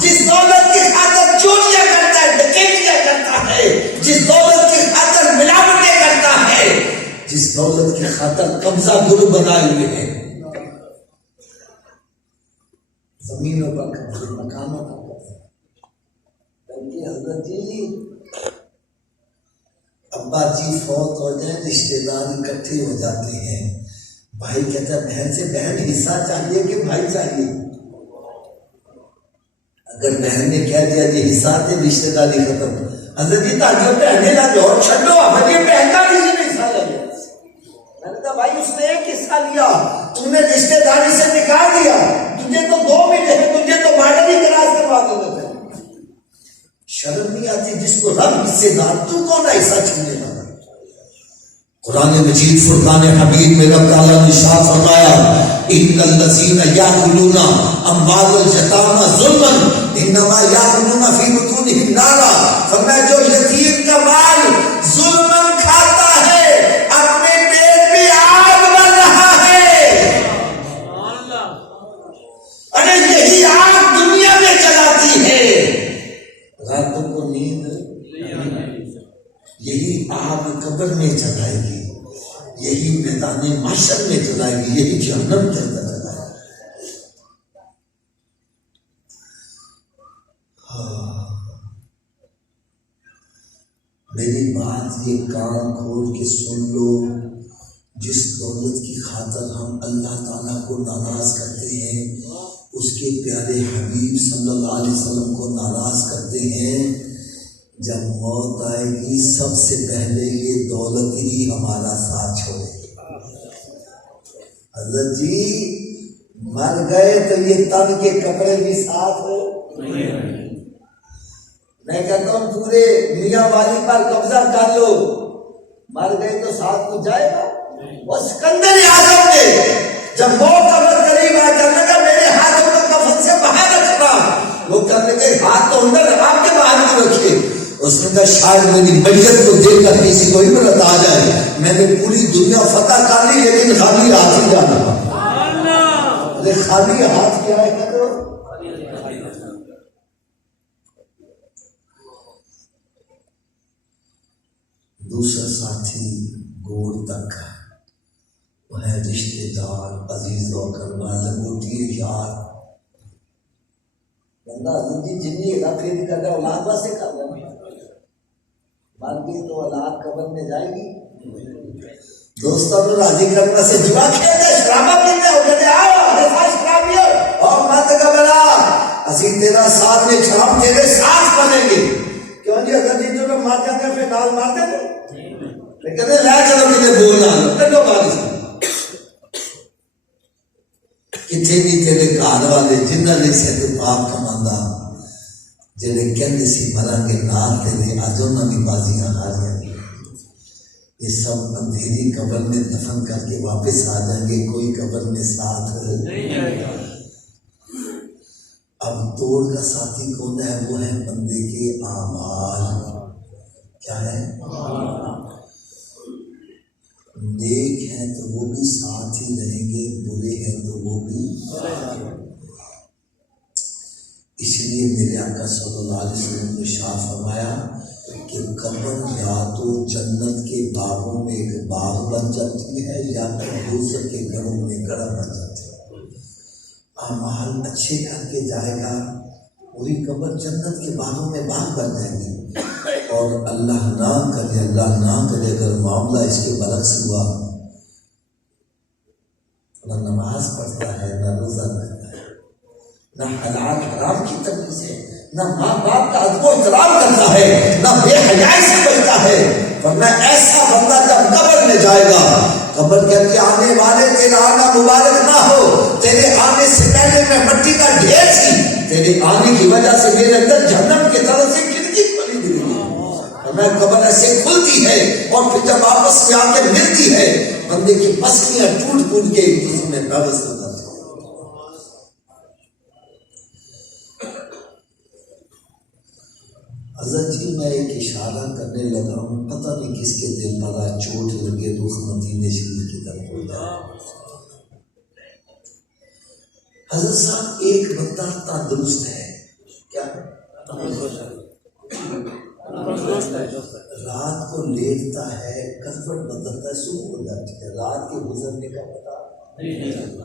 جس دولت کی خاطر چوریاں کرتا ہے، ڈکیتیاں کرتا ہے، جس دولت کی خاطر ملاوٹیں کرتا ہے، جس دولت کی خاطر قبضہ گرو بنائے ہوئے ہیں، زمینوں پر قبضے، مکانوں پر قبضہ، کہ حضرت جی ابا جی فوت ہو جائیں رشتے دار اکٹھے ہو جاتے ہیں، بھائی کہتا ہے بہن سے بہن حصہ چاہیے کہ بھائی چاہیے؟ اگر بہن نے کہہ دیا کہ حصہ دے رشتے داری ختم، حضرت جی تاکہ بہنیں نہ جوڑ چھڈو ہماری بہن کا کسی نے حصہ لے لیا۔ میں نے کہا بھائی اس نے ایک حصہ لیا، تم نے رشتے داری سے نکال دیا، تجھے تو 2 ملے ہیں، تجھے تو ماڈل ہی کلاس کروا دینا تھا۔ شرم نہیں آتی جس کو رب حصے دار، تو کون ایسا چھینے والا؟ قرآن مجید فرقان حمید میں رب تعالیٰ نے ارشاد فرمایا ان الذین یاکلون اموال الیتامی ظلما انما یاکلون فی بطونہم نارا، فرمایا جو یتیم کا مال ظلما کھاتا ہے اپنے پیٹ میں آگ بن رہا ہے۔ ارے یہی آگ دنیا میں جلاتی ہے، راتوں کو نیند، یہی آگ قبر میں جلائے گی، یہی میدان محشر میں جلائے گی، یہی جہنم کے اندر جلائے گی۔ میری بات یہ کان کھول کے سن لو، جس دولت کی خاطر ہم اللہ تعالیٰ کو ناراض کرتے ہیں، اس کے پیارے حبیب صلی اللہ علیہ وسلم کو ناراض کرتے ہیں، جب موت آئے گی سب سے پہلے یہ دولت ہی ہمارا ساتھ چھوڑے گی۔ حضرت جی مر گئے تو یہ تن کے کپڑے بھی ساتھ ہو، میں کہتا ہوں پورے میاں والی پر قبضہ کر لو، مر گئے تو ساتھ کو جائے گا۔ وہ سکندر اعظم نے جب موت قبر قریب آ جانے کا میرے ہاتھوں کو کفن سے باہر رکھنا، وہ کہنے کے ہاتھ تو اندر آپ کے باہر کیوں رکھے؟ اس نے کہا شاید میری میت کو دیکھ کر کسی کو عبرت آ جائے، میں نے پوری دنیا فتح کر لی لیکن خالی ہاتھ ہی جانا۔ ارے خالی ہاتھ کیا ہے کہ دوسرا ساتھی گوڑ تک وہ ہے رشتے دار، عزیز و کرما لنگوٹی یار، بندہ زندگی جنی رکھ کر رہا اولاد واسطے کر رہا ہے، مر گئی تو اولاد قبر میں جائے گی۔ دوستوں کو راضی کرنے سے جوا کھیلتے شرابہ پیتے ہو کہتے آؤ ایسا شرابی ہو اور مت کا بلا اسی تیرا ساتھ میں شراب تیرے ساتھ بنیں گے۔ کیوں جی اگر جی جو مار جاتے ہیں پھر نال مارتے ہیں لیکن لے چلو مجھے بولنا کٹو بارش کتنے بھی تیرے گھر والے جنہوں نے سے تو پاپ کماندا جڑے کہندے سی مراں گے نال تیرے اج انہاں دی بازیاں ہاریاں، یہ سب اندھیری قبر میں دفن کر کے واپس آ جائیں گے، کوئی قبر میں ساتھ نہیں آئے گا۔ اب توڑ کا ساتھی کون ہے؟ وہ ہے بندے کے اعمال۔ کیا ہے؟ نیک ہیں تو وہ بھی ساتھ ہی رہیں گے، برے ہیں تو وہ بھی۔ اس لیے میرے آقا صلی اللہ علیہ وسلم نے ارشاد فرمایا کہ قبر یا تو جنت کے باغوں میں ایک باغ بن جاتی ہے یا دوزخ کے گھروں میں گڑھا بن جاتی ہے۔ اعمال اچھے کر کے جائے گا وہی قبر جنت کے باغوں میں باغ بن جائے گی، اور اللہ نہ کرے اگر معاملہ اس کے برعکس ہوا، نہ نماز پڑھتا ہے، نہ روزہ رکھتا ہے، نہ حلال حرام کی تمیز ہے، نہ ماں باپ کا ادب و احترام کرتا ہے، نہ بے حیائی سے بچتا ہے، ورنہ ایسا بندہ جب قبر میں جائے گا قبر کہتے آنے والے تیرا آنا مبارک نہ ہو، تیرے آنے سے پہلے میں مٹی کا ڈھیر تھی، تیرے آنے کی وجہ سے میرے اندر جہنم کی طرف سے کھڑکی کھلی ہوئی ہے، میں قبر ایسے کھلتی ہے اور پھر جب آپس میں آ کے ملتی ہے بندے کی پسلیاں ٹوٹ ٹوٹ کے اس میں پیوست ہو جاتی ہیں۔ حضرت جی میں ایک اشارہ کرنے لگا ہوں، پتہ نہیں کس کے دل پر آج چوٹ لگے، رخ مدینے شریف کی طرف ہو جائے۔ حضرت صاحب ایک بندہ تندرست ہے، کیا رات کو لیٹتا ہے، کمفرٹ بدلتا ہے، صبح ہو جاتی ہے، رات کے گزرنے کا پتہ نہیں چلتا،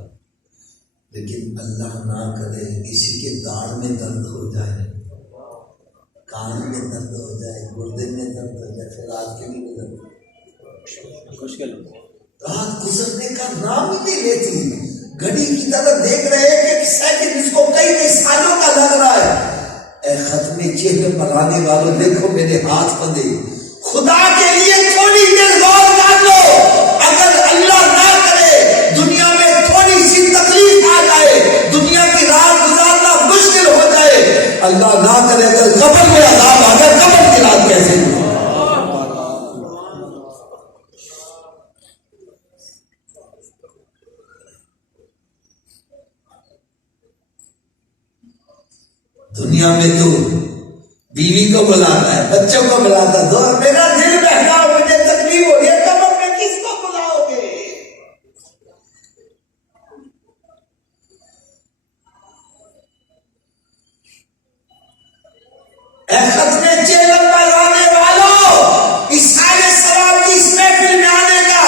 لیکن اللہ نہ کرے کسی کے داڑھ میں درد ہو جائے، کان میں درد ہو جائے, گردے میں درد ہو جائے, پھر رات کے لیے درد مشکل, رات گزرنے کا نام ہی نہیں لیتی. گھڑی کی طرح دیکھ رہے ہیں کہ سیکنڈ اس کو کئی سالوں کا لگ رہا ہے. اے ختم چہرے بنانے والوں, دیکھو میرے ہاتھ بندھے, خدا کے لیے تھوڑی دیر غور کر لو. اگر اللہ نہ کرے دنیا میں تھوڑی سی تکلیف آ جائے, دنیا کی رات گزارنا مشکل ہو جائے, اللہ نہ کرے اگر قبر میں عذاب آ جائے, قبر کی رات کیسے ہوگی؟ دنیا میں تو بیوی کو بلاتا ہے, بچوں کو بلاتا ہے, میرا دل بہلا, مجھے تکلیف ہو رہی ہے, قبر میں کس کو بلاؤ گے؟ اے ختم چہرے بنانے والوں, اس سارے ثواب کی اس محفل میں آنے کا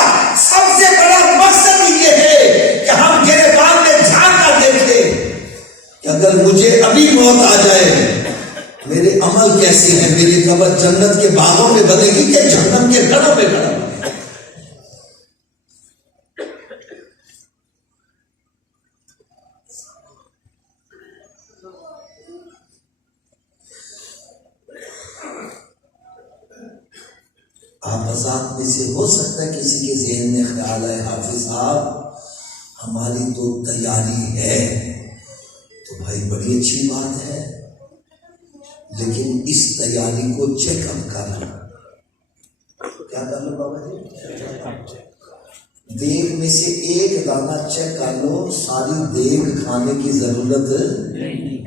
سب سے بڑا مقصد یہ ہے کہ ہم گریبان میں جھانک کر دیکھیں کہ اگر مجھے ابھی موت آ جائے, میرے عمل کیسے ہیں, میری قبر جنت کے باغوں میں بنے گی کہ جہنم کے گڑھوں میں بنے گی؟ آپ آزاد میں سے ہو سکتا ہے کسی کے ذہن میں خیال ہے, حافظ صاحب ہماری تو تیاری ہے, تو بھائی بڑی اچھی بات ہے, لیکن اس تیاری کو چیک اپ کر لو. کیا کر لو بابا جی؟ دیگ میں سے ایک دانہ چیک کر لو, ساری دیگ کھانے کی ضرورت نہیں,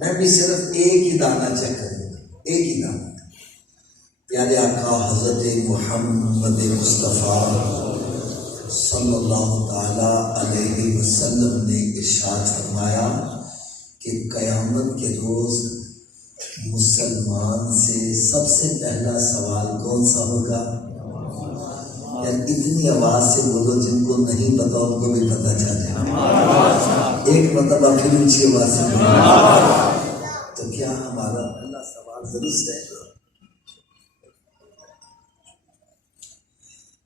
میں بھی صرف ایک ہی دانہ چیک کروں, ایک ہی دانہ. پیارے آقا حضرت محمد مصطفیٰ صلی اللہ تعالی علیہ وسلم نے ارشاد فرمایا کہ قیامت کے روز مسلمان سے سب سے پہلا سوال کون سا ہوگا؟ یعنی اتنی آواز سے بولو جن کو نہیں پتا ان کو بھی پتا چل جائے. ایک مرتبہ پھر اونچی آواز سے بولو. تو کیا ہمارا پہلا سوال درست ہے؟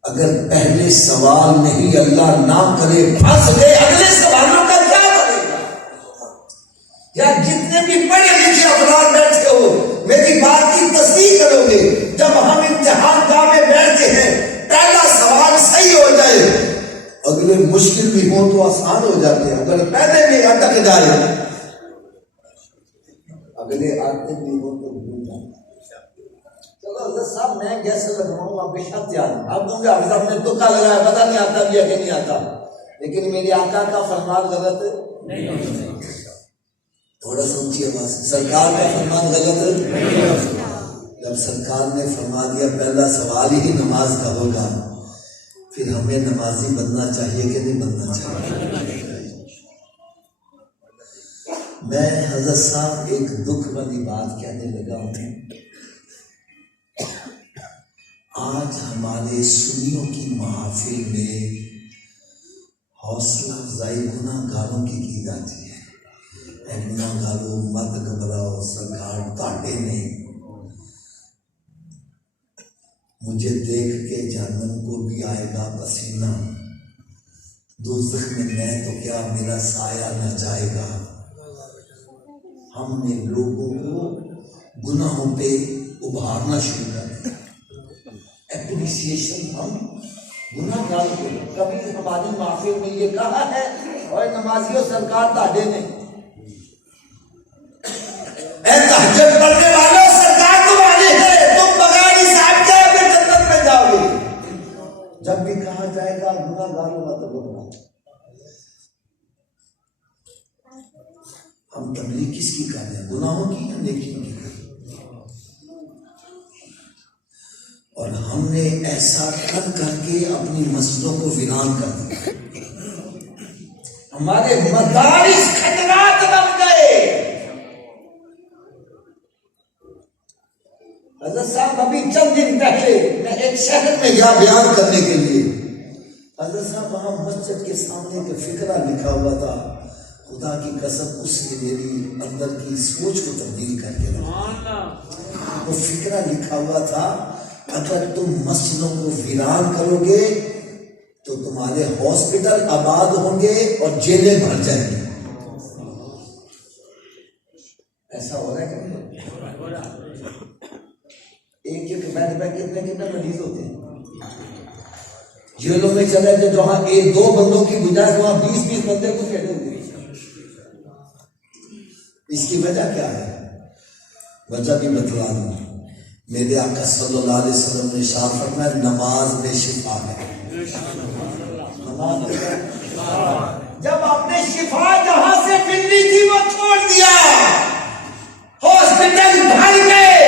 اگر پہلے سوال نہیں اللہ نہ کرے پھنس گئے, اگلے سوالوں کا کیا کرے گا؟ یا جتنے بھی پڑھے لکھے افراد بیٹھے ہو, میری بات کی تصدیق کرو گے, جب ہم امتحان گاہ میں بیٹھتے ہیں پہلا سوال صحیح ہو جائے, اگلے مشکل بھی ہوں تو آسان ہو جاتے ہیں. اگر پہلے میں اٹک جائے, اگلے آتے بھی ہوں تو بھول جائے. چلو حضرت صاحب میں جیسے لگواؤں آپ بے شک یاد, آپ کہوں گے حضرت نے تکا لگایا, پتا نہیں آتا بھی ہے کہ نہیں آتا, لیکن میرے آقا کا فرمان غلط نہیں ہوتا. تھوڑا سا اونچی آواز سے, سرکار کا فرمان غلط نہیں ہوتا. جب سرکار نے فرما دیا پہلا سوال ہی نماز کا ہوگا, پھر ہمیں نمازی بننا چاہیے کہ نہیں بننا چاہیے؟ میں حضرت صاحب ایک دکھ والی بات کہنے لگا ہوں. آج ہمارے سنیوں کی محافل میں حوصلہ افزائی گناہ گاروں کی جاتی ہے. اے گناہ گاروں مت گھبراؤ, سرکار کاٹے نہیں. مجھے دیکھ کے جہنم کو بھی آئے گا پسینہ, دوزخ میں تو کیا میرا سایہ نہ جائے گا. ہم نے لوگوں کو گناہوں پہ ابھارنا شروع کر دیا. اپریسیشن ہم گناہ گار کو, کبھی ہماری محفل میں یہ کہا ہے اور نمازیوں سرکار تاڑے نے, اے تہجد پڑھنے والوں سرکار تمہاری ہے, تم بغیر حساب کے پھر جنت میں جاؤ گے. جب بھی کہا جائے گا گناہ گاروں مت بولنا. ہم تبلیغ کس کی کر رہے ہیں, گناہوں کی یا نیکیوں کی؟ اور ہم نے ایسا کر کر کے اپنی مسجدوں کو ویران کر دیا. ہمارے مدارس خطرات بن گئے. حضرت صاحب ابھی چند دن پہلے میں ایک شہر میں گیا بیان کرنے کے لیے. حضرت صاحب وہاں مسجد کے سامنے ایک فقرہ لکھا ہوا تھا, خدا کی قسم اس نے میری اندر کی سوچ کو تبدیل کر کے رکھا. وہ فکرہ لکھا ہوا تھا اگر تم مسجدوں کو ویران کرو گے تو تمہارے ہاسپٹل آباد ہوں گے اور جیلیں بھر جائیں گی. ایسا ہو رہا ہے کہ ایک ایک بیٹھ بیٹھ کتنے مریض ہوتے ہیں جیلوں میں چلے تھے جہاں ایک دو بندوں کی بجائے وہاں 20 بندے کو کہتے ہوئے. اس کی وجہ کیا ہے؟ وجہ بھی بتلا دوں. میرے آقا صلی اللہ علیہ وسلم نے ارشاد فرمایا نماز میں شفا ہے. نماز جب آپ نے شفا جہاں سے ملنی تھی وہ چھوڑ دیا, ہاسپٹل بھر گئے.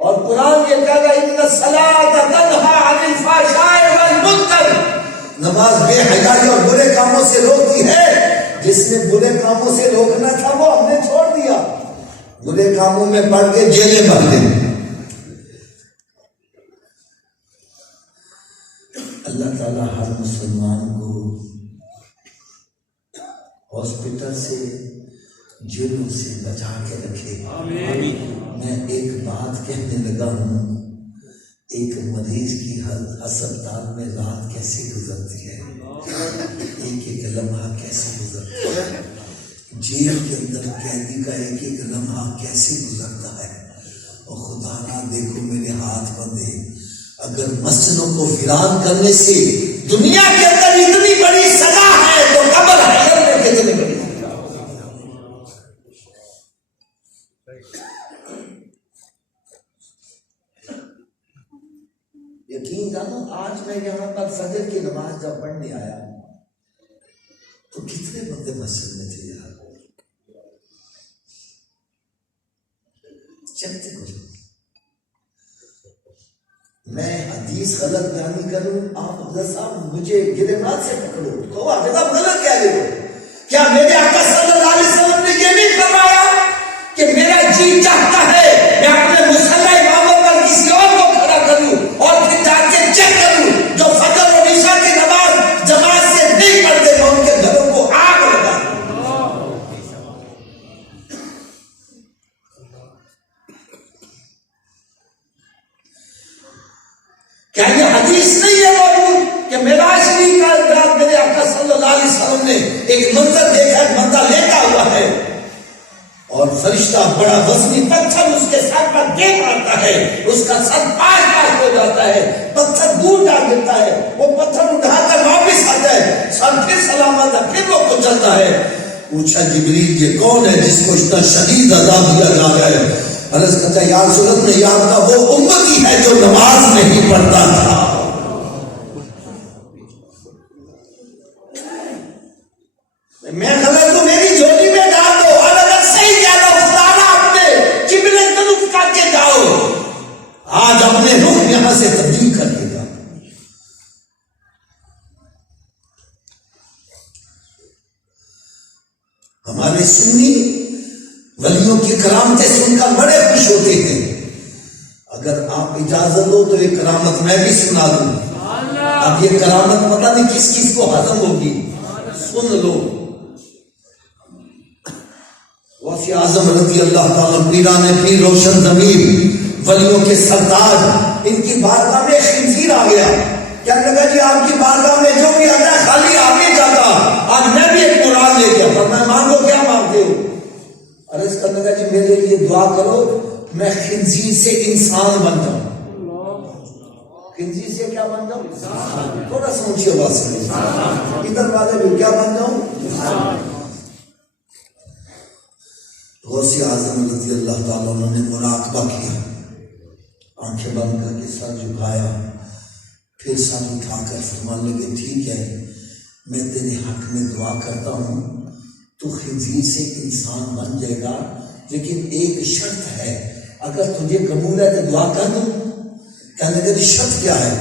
اور قرآن یہ کہہ رہا ہے ان الصلاۃ تنہی عن الفحشاء والمنکر, نماز بے حیائی اور برے کاموں سے روکتی ہے. جس نے برے کاموں سے روکنا تھا وہ ہم نے چھوڑ دیا, برے کاموں میں پڑ کے جیلیں بھر دیں. اللہ تعالیٰ ہر مسلمان کو ہاسپٹل سے جیلوں سے بچا کے رکھے. میں ایک بات کہنے لگا ہوں, ایک مریض کی ہسپتال میں رات کیسے گزرتی ہے, ایک ایک لمحہ کیسے گزرتا ہے, جیل کے اندر قیدی کا ایک ایک لمحہ کیسے گزرتا ہے. اور خدا نہ دیکھو میرے ہاتھ بندھے, اگر مسجدوں کو ویران کرنے سے دنیا کے اندر اتنی بڑی سزا ہے تو قبر حیات میں کتنی بڑی سزا. یقین جانو آج میں یہاں پر فجر کی نماز جب پڑھنے آیا تو کتنے بندے مسجد میں تھے یار, چلتے کچھ. میں حدیث غلط بیانی کروں, آپ حضرت صاحب مجھے گریبان سے پکڑو تو حضرت صاحب غلط کہہ رہے ہو. کیا میرے آقا صلی اللہ علیہ وسلم نے یہ نہیں فرمایا کہ میرا جی چاہتا ہے میں اپنے مصلی اماموں پر کسی اور کو کھڑا کروں اور پھر جا کے چیک کروں جو فجر اور عشاء کی نماز جماعت سے نہیں پڑھتے میں ان کے گھروں کو آگ لگا دوں. کیا یہ حدیث نہیں ہے موجود کہ معراج شریف کا رات میرے آقا صلی اللہ علیہ وسلم نے ایک منظر دیکھا, بندہ لیٹا ہوا ہے اور فرشتہ بڑا وزنی پتھر اس کے سر پر دے مارتا ہے, اس کا سر پاش ہو جاتا ہے, پتھر دور جا گرتا ہے, وہ پتھر اٹھا کر واپس آتا ہے, سر پھر سلامت ہے, پھر وہ کچلتا ہے. پوچھا جبریل یہ کون ہے جس کو اتنا شدید عذاب دیا جا رہا ہے؟ عرض کرتا ہے یا رسول اللہ یہ آپ کا وہ امتی ہے جو نماز نہیں پڑھتا تھا. میں غلط ہوں میری جھولی میں ڈال دو, اور اگر صحیح کہہ رہا ہوں خدا اپنے چبرے طلب کر کے جاؤ, آج اپنے روح یہاں سے تبدیل کر کے جاؤ. ہمارے سنی ولیوں کی کرامتیں سن کر بڑے خوش ہوتے ہیں. اگر آپ اجازت دو تو ایک کرامت میں بھی سنا دوں. اب یہ کرامت پتہ نہیں کس کس کو ہضم ہوگی, سن لو. غوث اعظم رضی اللہ تعالیٰ پیران پیر روشن ضمیر ولیوں کے سردار, ان کی بارگاہ میں خنزیر آ گیا. کہنے لگا جی آپ کی بارگاہ میں جو بھی آتا ہے خالی آگے جاتا, آج میں بھی ایک قرآن لے کے آتا, میں مانگو کیا مانگتے ہو؟ عرض کرنے لگا جی میرے لیے دعا کرو میں خنزیر سے انسان بن جاؤں. خنزیر سے کیا بن جاؤں؟ تھوڑا سوچیے بات سے, ادھر والے بھی کیا بن جاؤں؟ غوث اعظم رضی اللہ تعالیٰ نے مراقبہ کیا, آنکھیں بند کر کے سر جھکایا, پھر سر اٹھا کر فرمان لگے ٹھیک ہے میں تیرے حق میں دعا کرتا ہوں, تو خنزیر سے انسان بن جائے گا, لیکن ایک شرط ہے, اگر تجھے قبول ہے تو دعا کر دوں. کہنے لگے شرط کیا ہے؟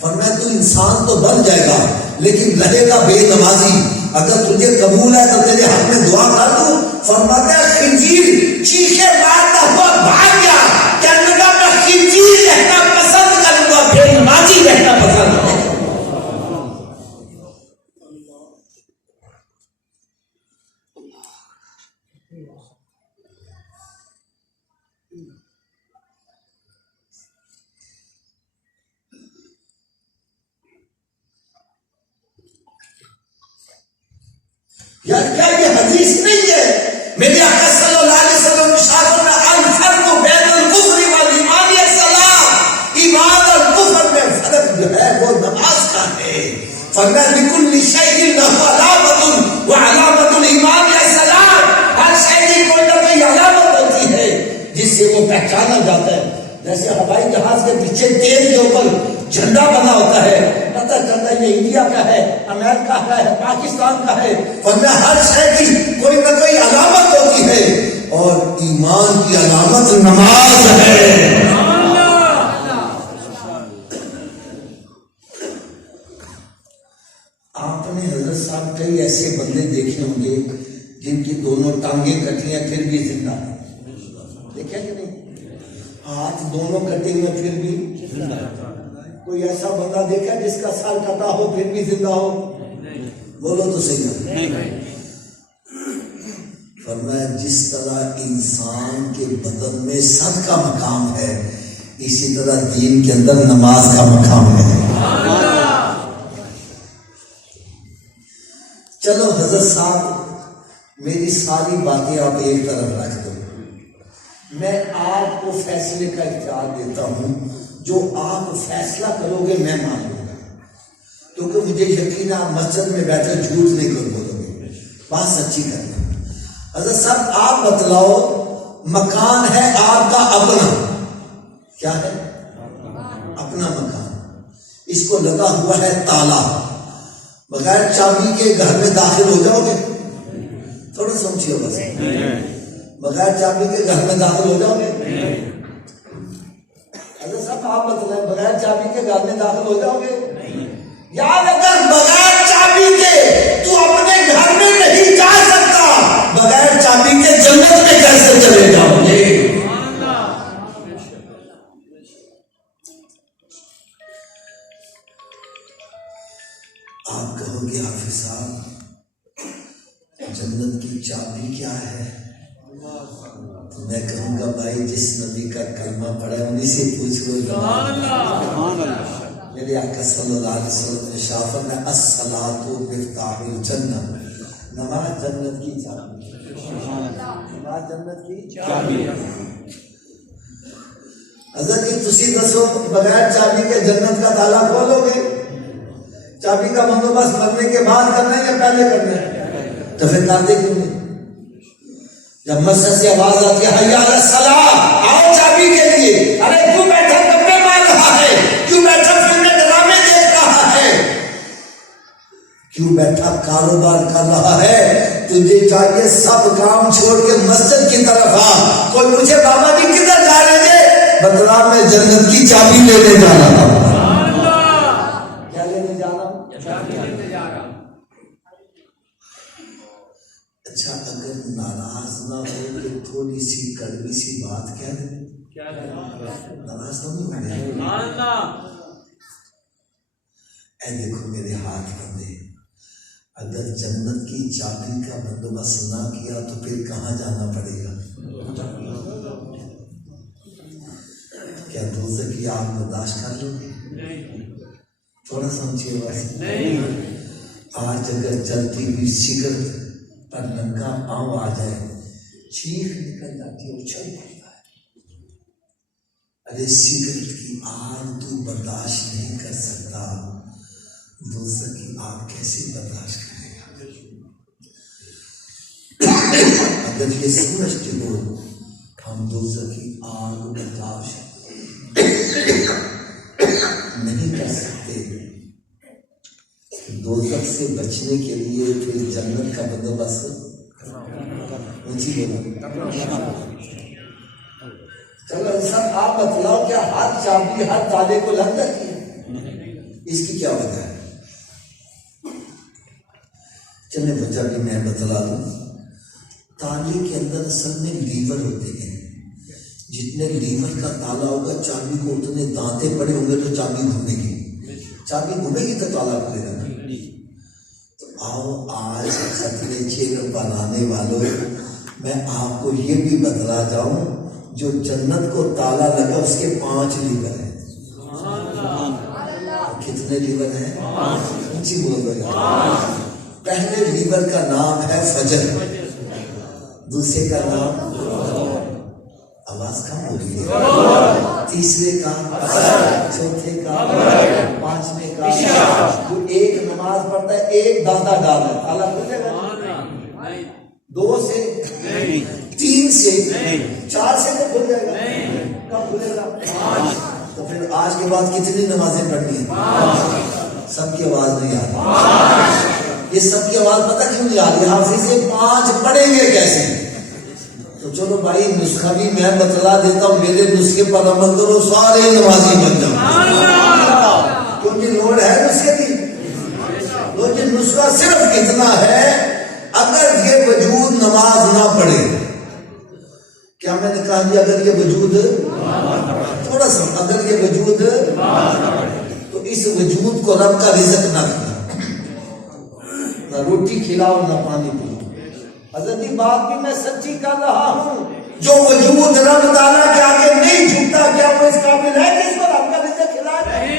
فرمایا تو انسان تو بن جائے گا لیکن رہے گا بے نمازی, اگر تجھے قبول ہے تو تیرے حق میں دعا کر دوں. فرماتا ہے خنزیر چیخے مارتا ہوا بھاگ گیا, کہنے لگا میں خنزیر رہنا پسند کروں گا, بے نمازی رہنا پسند کروں گا. حدیث نہیں ہے. میرے آقا صلی اللہ علیہ وسلم ارشاد میں الفرق بین الکفر والایمان الصلاۃ، ایمان اور کفر میں فرق جو ہے وہ نماز کا ہے. فرمایا لکل شیء لہ علامۃ وعلامۃ الایمان الصلاۃ، ہر شے کی کوئی نہ کوئی علامت ہوتی ہے جس سے وہ پہچانا جاتا ہے. جیسے ہوائی جہاز کے پیچھے تیل کے اوپر جھنڈا بنا ہوتا ہے، پتہ چلتا ہے یہ انڈیا کا ہے، امریکہ کا ہے، پاکستان کا ہے. فرمایا ہر شے کی کوئی نہ کوئی علامت ہوتی ہے، اور ایمان کی علامت نماز ہے. آپ نے حضرت صاحب کئی ایسے بندے دیکھے ہوں گے جن کی دونوں ٹانگیں کٹی ہیں پھر بھی زندہ ہیں. دیکھا کہ نہیں؟ ہاتھ دونوں کٹے ہوئے پھر بھی زندہ ہے. کوئی ایسا بندہ دیکھا جس کا سر کٹا ہو پھر بھی زندہ ہو؟ بولو تو صحیح ہے. فرمایا جس طرح انسان کے بدن میں سر کا مقام ہے، اسی طرح دین کے اندر نماز کا مقام ہے. چلو حضرت صاحب میری ساری باتیں آپ ایک طرف رکھ دو، میں آپ کو فیصلے کا اختیار دیتا ہوں. جو آپ فیصلہ کرو گے میں مان لوں گا، کیونکہ مجھے یقین ہے آپ مسجد میں بیٹھے جھوٹ نہیں کر بولو گے، بات سچی کرنا. حضرت صاحب آپ بتلاؤ، مکان ہے آپ کا اپنا، کیا ہے؟ اپنا مکان. اس کو لگا ہوا ہے تالا، بغیر چابی کے گھر میں داخل ہو جاؤ گے؟ تھوڑا سمجھیے بس. بغیر چابی کے گھر میں داخل ہو جاؤ گے؟ حضرت صاحب آپ بتلائیں، بغیر چابی کے گھر میں داخل ہو جاؤ گے؟ یاد اگر بغیر چابی کے تو اپنے گھر میں نہیں جا سکتا، بغیر چابی کے جنت میں کیسے چلے جاؤ گے؟ آپ کہو گے حافظ صاحب جنت کی چابی کیا ہے؟ تو میں کہوں گا بھائی جس نبی کا کلمہ پڑھا ہے انہیں سے پوچھ لو. میرے آقا صلی اللہ علیہ وسلم نے شافر میں الصلاۃ مفتاح الجنہ، نماز جنت کی چابی، نماز جنت کی چابی. حضرت جی تسی دسو بغیر چابی کے جنت کا تالا کھولو گے؟ چابی کا بندوبست مرنے کے بعد کرنا ہے یا پہلے کرنا ہے؟ تو پھر کاتے کیوں نہیں؟ جب مسجد سے آواز آتی ہے حی علی الصلاۃ، آؤ چابی کے لیے، ارے کیوں بیٹھا کپڑے مار رہا ہے؟ کیوں بیٹھا فلمیں ڈرامے دیکھ رہا ہے؟ کیوں بیٹھا کاروبار کر رہا ہے؟ تجھے چاہیے سب کام چھوڑ کے مسجد کی طرف آ. کوئی پوچھے بابا جی کدھر جا رہے تھے؟ بتلا میں جنت کی چابی لینے جا رہا ہوں. کیا لینے جا رہا ہوں؟ چابی لینے جا رہا ہوں. اچھا اگر ناراض نہ ہو تو تھوڑی سی کڑوی سی بات کہہ دیں، ناراض تو نہیں ہوگا؟ اے دیکھو میرے ہاتھ بندے، اگر جنت کی چابی کا بندوبست نہ کیا تو پھر کہاں جانا پڑے گا؟ کیا دوزخ کی آگ برداشت کر لو گے؟ تھوڑا سمجھیے بس. آج اگر جلتی ہوئی سگریٹ پر ننگا پاؤں آ جائے، چیخ نکل جاتی ہے، اچھل پڑتا ہے. ارے سگریٹ کی آگ تو برداشت نہیں کر سکتا، دوزخ کی آگ کیسے برداشت کرے گا؟ اگر یہ سمجھتے ہو ہم دوزخ کی آگ برداشت نہیں کر سکتے، دوزخ سے بچنے کے لیے پھر جنت کا بندوبست اونچی بولا. چلو سب آپ بتلاؤ کیا ہر چابی ہر تالے کو لگ جاتی ہے؟ اس کی کیا وجہ ہے؟ چلے وجہ بھی میں بتلا دوں. تالے کے اندر اصل میں لیور ہوتے ہیں، جتنے لیور کا تالا ہوگا چابی کو اتنے دانتے پڑے ہوں گے تو چابی گھومے گی، چابی گھومے گی تو تالا کھلے گا. تو آؤ آج ختنے چیر بنانے والوں میں آپ کو یہ بھی بتلا جاؤں، جو جنت کو تالا لگا اس کے 5 لیور ہیں. کتنے لیور ہیں؟ 5. اونچی بول دو یار. پہلے لیور کا نام ہے فجر، دوسرے کا نام آواز کم ہو گئی ہے، تیسرے کا چوتھے کا پانچویں کا، جو ایک نماز پڑھتا ہے ایک دادا ڈال ہے تالا کھلے گا، دو سے تین سے چار سے تو کھل جائے گا، کب کھلے گا؟ تو پھر آج کے بعد کتنی نمازیں پڑھنی ہیں؟ سب کی آواز نہیں آتی، یہ سب کی آواز پتہ کیوں نہیں آتی؟ حافظ سے 5 پڑھیں گے کیسے؟ تو چلو بھائی نسخہ بھی میں بتلا دیتا ہوں، میرے نسخے پر عمل کرو، سارے نمازی بن جاؤ، کیونکہ لوڑ ہے نسخے کی۔ لیکن نسخہ صرف اتنا ہے، اگر یہ وجود نماز نہ پڑھے، کیا میں نے کہا جی اگر یہ وجود تھوڑا سا، اگر یہ وجود تو اس وجود کو رب کا رزق نہ کھلاؤ، نہ روٹی کھلاؤ نہ پانی پلاؤ۔ حضرت جی بات بھی میں سچی کر رہا ہوں، جو وجود رب تعالیٰ کے آگے نہیں جھکتا، کیا وہ اس قابل ہے کہ اس کو رب کا رزق کھلائے؟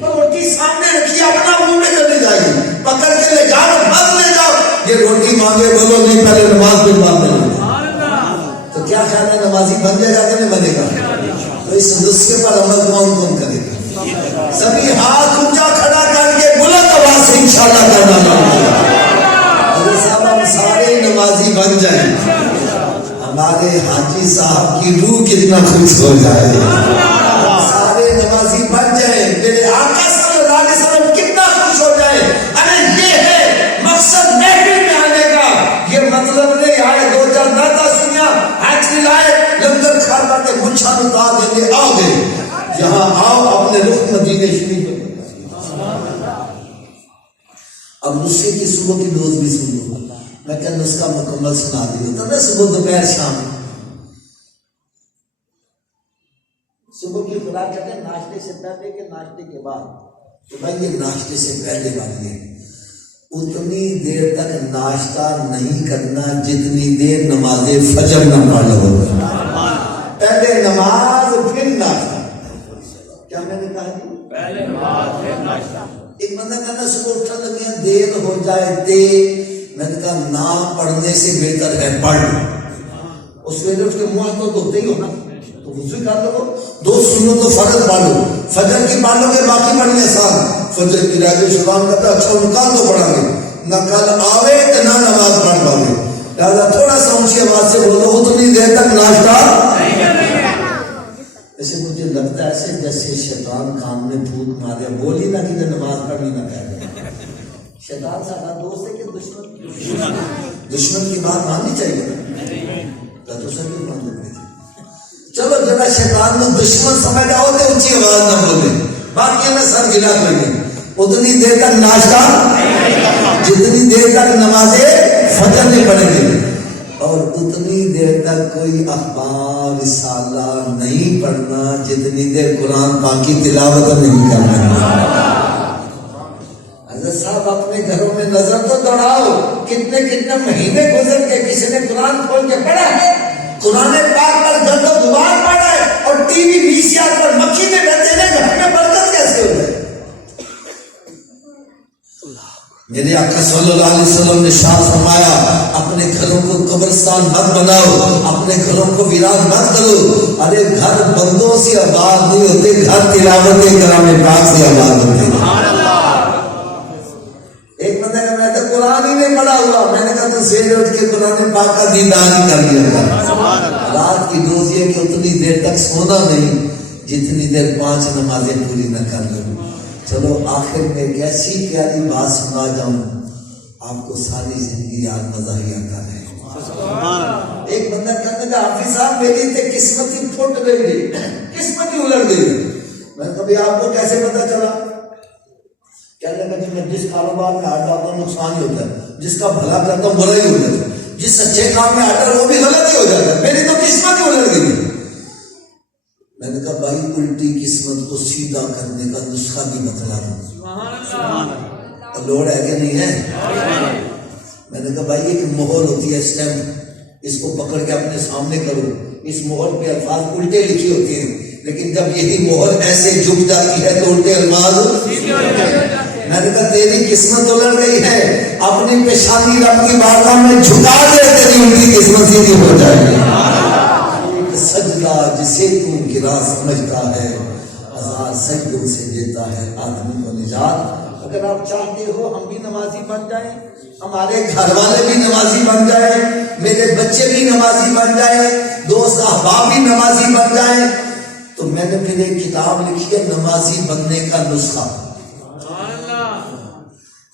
تو روٹی سامنے رکھی اپنا منہ میں چلی جائے، پکڑ کے لے جاؤ، مت لے جاؤ، یہ روٹی مانگے بولو نہیں پہلے نماز پھر بعد میں لے۔ تو کیا خیال ہے نمازی بن جائے گا کہ نہیں بنے گا؟ تو اس نسخے پر عمل کون کرے گا؟ سبھی ہاتھ اونچا کھڑا کر کے بلند آواز سے انشاءاللہ کرنا چاہوں گا۔ حضرت صاحب ہم سارے نمازی بن جائیں، ہمارے حاجی صاحب کی روح کتنا خوش ہو جائے، سارے نمازی بن جائیں، میرے آقا صلی اللہ علیہ وسلم کتنا خوش ہو جائے۔ ارے یہ ہے مقصد محفل میں آنے کا، یہ مطلب نہیں آئے 2-4 نعتیں سنیا، ہاتھ ملائے، لنگر کھا کر کے مچھا اتار دیں گے، آؤ گے یہاں، آؤ اپنے رخ مدینے شریف میں۔ اب نسخے کی صبح کی ڈوز بھی سن لو، میں کیا نسخہ مکمل سنا دی ہوتا نا، صبح دوپہر شام، صبح کی خوراک کہتے ہیں ناشتے سے پہلے کہ ناشتے کے بعد، تو بھائی یہ ناشتے سے پہلے والی ہے، اتنی دیر تک ناشتہ نہیں کرنا جتنی دیر نماز فجر نہ پڑھ لو، پہلے نماز پھر ناشتہ۔ کیا میں نے کہا جی؟ پہلے نماز پھر ناشتہ۔ ایک بندہ کہنا صبح اٹھا لگے دیر ہو جائے میں نے کہا نہ پڑھنے سے بہتر ہے پڑھ، اس ویلے اٹھ کے منہ تو دھوتے ہی ہو نا، تو وضو کر لو، 2 سنت تو فرض پڑھو، فجر کی پڑھ لو گے باقی پڑھنے آسان، فجر کی رہ گئی شبان کرتا اچھا نکال تو پڑھا گے، نہ کل آوے کہ نہ نماز پڑھ پاؤ گے، لہٰذا تھوڑا سا اونچی آواز سے بولو اتنی دیر تک ناشتہ۔ ایسے مجھے لگتا ہے ایسے جیسے شیطان کان میں پھونک مارے، بولی نہ کہ نماز پڑھنی نہ کہہ رہے۔ شیطان سارا دوست ہے کہ دشمن؟ دشمن کی بات ماننی چاہیے نا، تو سب بھی مان لیتے۔ چلو جب شیطان میں دشمن سمجھ آؤ تو اونچی آواز نہ بولے، باقی نہ سر گلا کریں، اتنی دیر تک ناشتہ جتنی دیر تک نماز فجر نہیں پڑھیں گے، اور اتنی دیر تک کوئی اخبار رسالہ نہیں پڑھنا جتنی دیر قرآن پاک کی تلاوت نہیں کرنا۔ حضرت صاحب اپنے گھروں میں نظر تو دوڑاؤ، کتنے مہینے گزر کے کسی نے قرآن کھول کے پڑھا ہے، قرآن پاک پر گرد و غبار پڑا ہے، اور ٹی وی VCR پر مکھی میں بیٹھے رہے، گھر میں برکت کیسے ہو جائے؟ میرے آقا صلی اللہ علیہ وسلم نے ارشاد فرمایا اپنے گھروں کو قبرستان مت بناؤ، اپنے گھروں کو ویران مت کرو۔ ارے گھر بندوں سے آباد نہیں ہوتے، گھر تلاوت کلام پاک سے آباد ہوتے۔ ایک بندہ کہ میں تو قرآن ہی نہیں پڑھا ہوا، میں نے کہا تو سویرے اٹھ کے قرآن پاک کا دیدار ہی کر لیا تھا۔ رات کی ڈوز یہ کہ اتنی دیر تک سونا نہیں جتنی دیر 5 نمازیں پوری نہ کر لوں۔ چلو آخر میں ایک ایسی پیاری بات سنا جاؤں آپ کو ساری زندگی یاد مزہ ہی آتا ہے۔ ایک بندہ کہنے کا حافظ صاحب میری تے قسمت ہی پھٹ گئی، قسمت ہی الٹ گئی۔ میں نے کہا آپ کو کیسے پتا چلا؟ کہنے لگا کہ میں جس کاروبار میں ہٹ جاتا ہوں نقصان ہی ہوتا ہے، جس کا بھلا کرتا ہوں برا ہی ہو جاتا ہے، جس اچھے کام میں ہٹا وہ بھی غلط ہی ہو جاتا ہے، میری تو قسمت ہی الٹ گئی۔ میں نے کہا بھائی الٹی قسمت کو سیدھا کرنے کا نسخہ بھی بتلا دوں، لوڑ ہے کہ نہیں ہے؟ میں نے کہا بھائی ایک مہر ہوتی ہے اسٹیمپ، اس کو پکڑ کے اپنے سامنے کرو، اس مہر پہ الفاظ الٹے لکھی ہوتی ہیں، لیکن جب یہی مہر ایسے جھک جاتی ہے تو الٹے الفاظ میں نے کہا تیری قسمت الٹ گئی ہے، اپنی پیشانی رب کی بارگاہ میں جھکا دے، تیری ان کی قسمت سیدھی ہو جائے گی۔ ایک سجدہ جسے تو گرا سمجھتا ہے، ہزار سجدوں سے دیتا ہے آدمی کو نجات۔ اگر آپ چاہتے ہو ہم بھی نمازی بن جائیں، ہمارے گھر والے بھی نمازی بن جائیں، میرے بچے بھی نمازی بن جائیں، دوست احباب بھی نمازی بن جائیں، تو میں نے پھر ایک کتاب لکھی ہے نمازی بننے کا نسخہ۔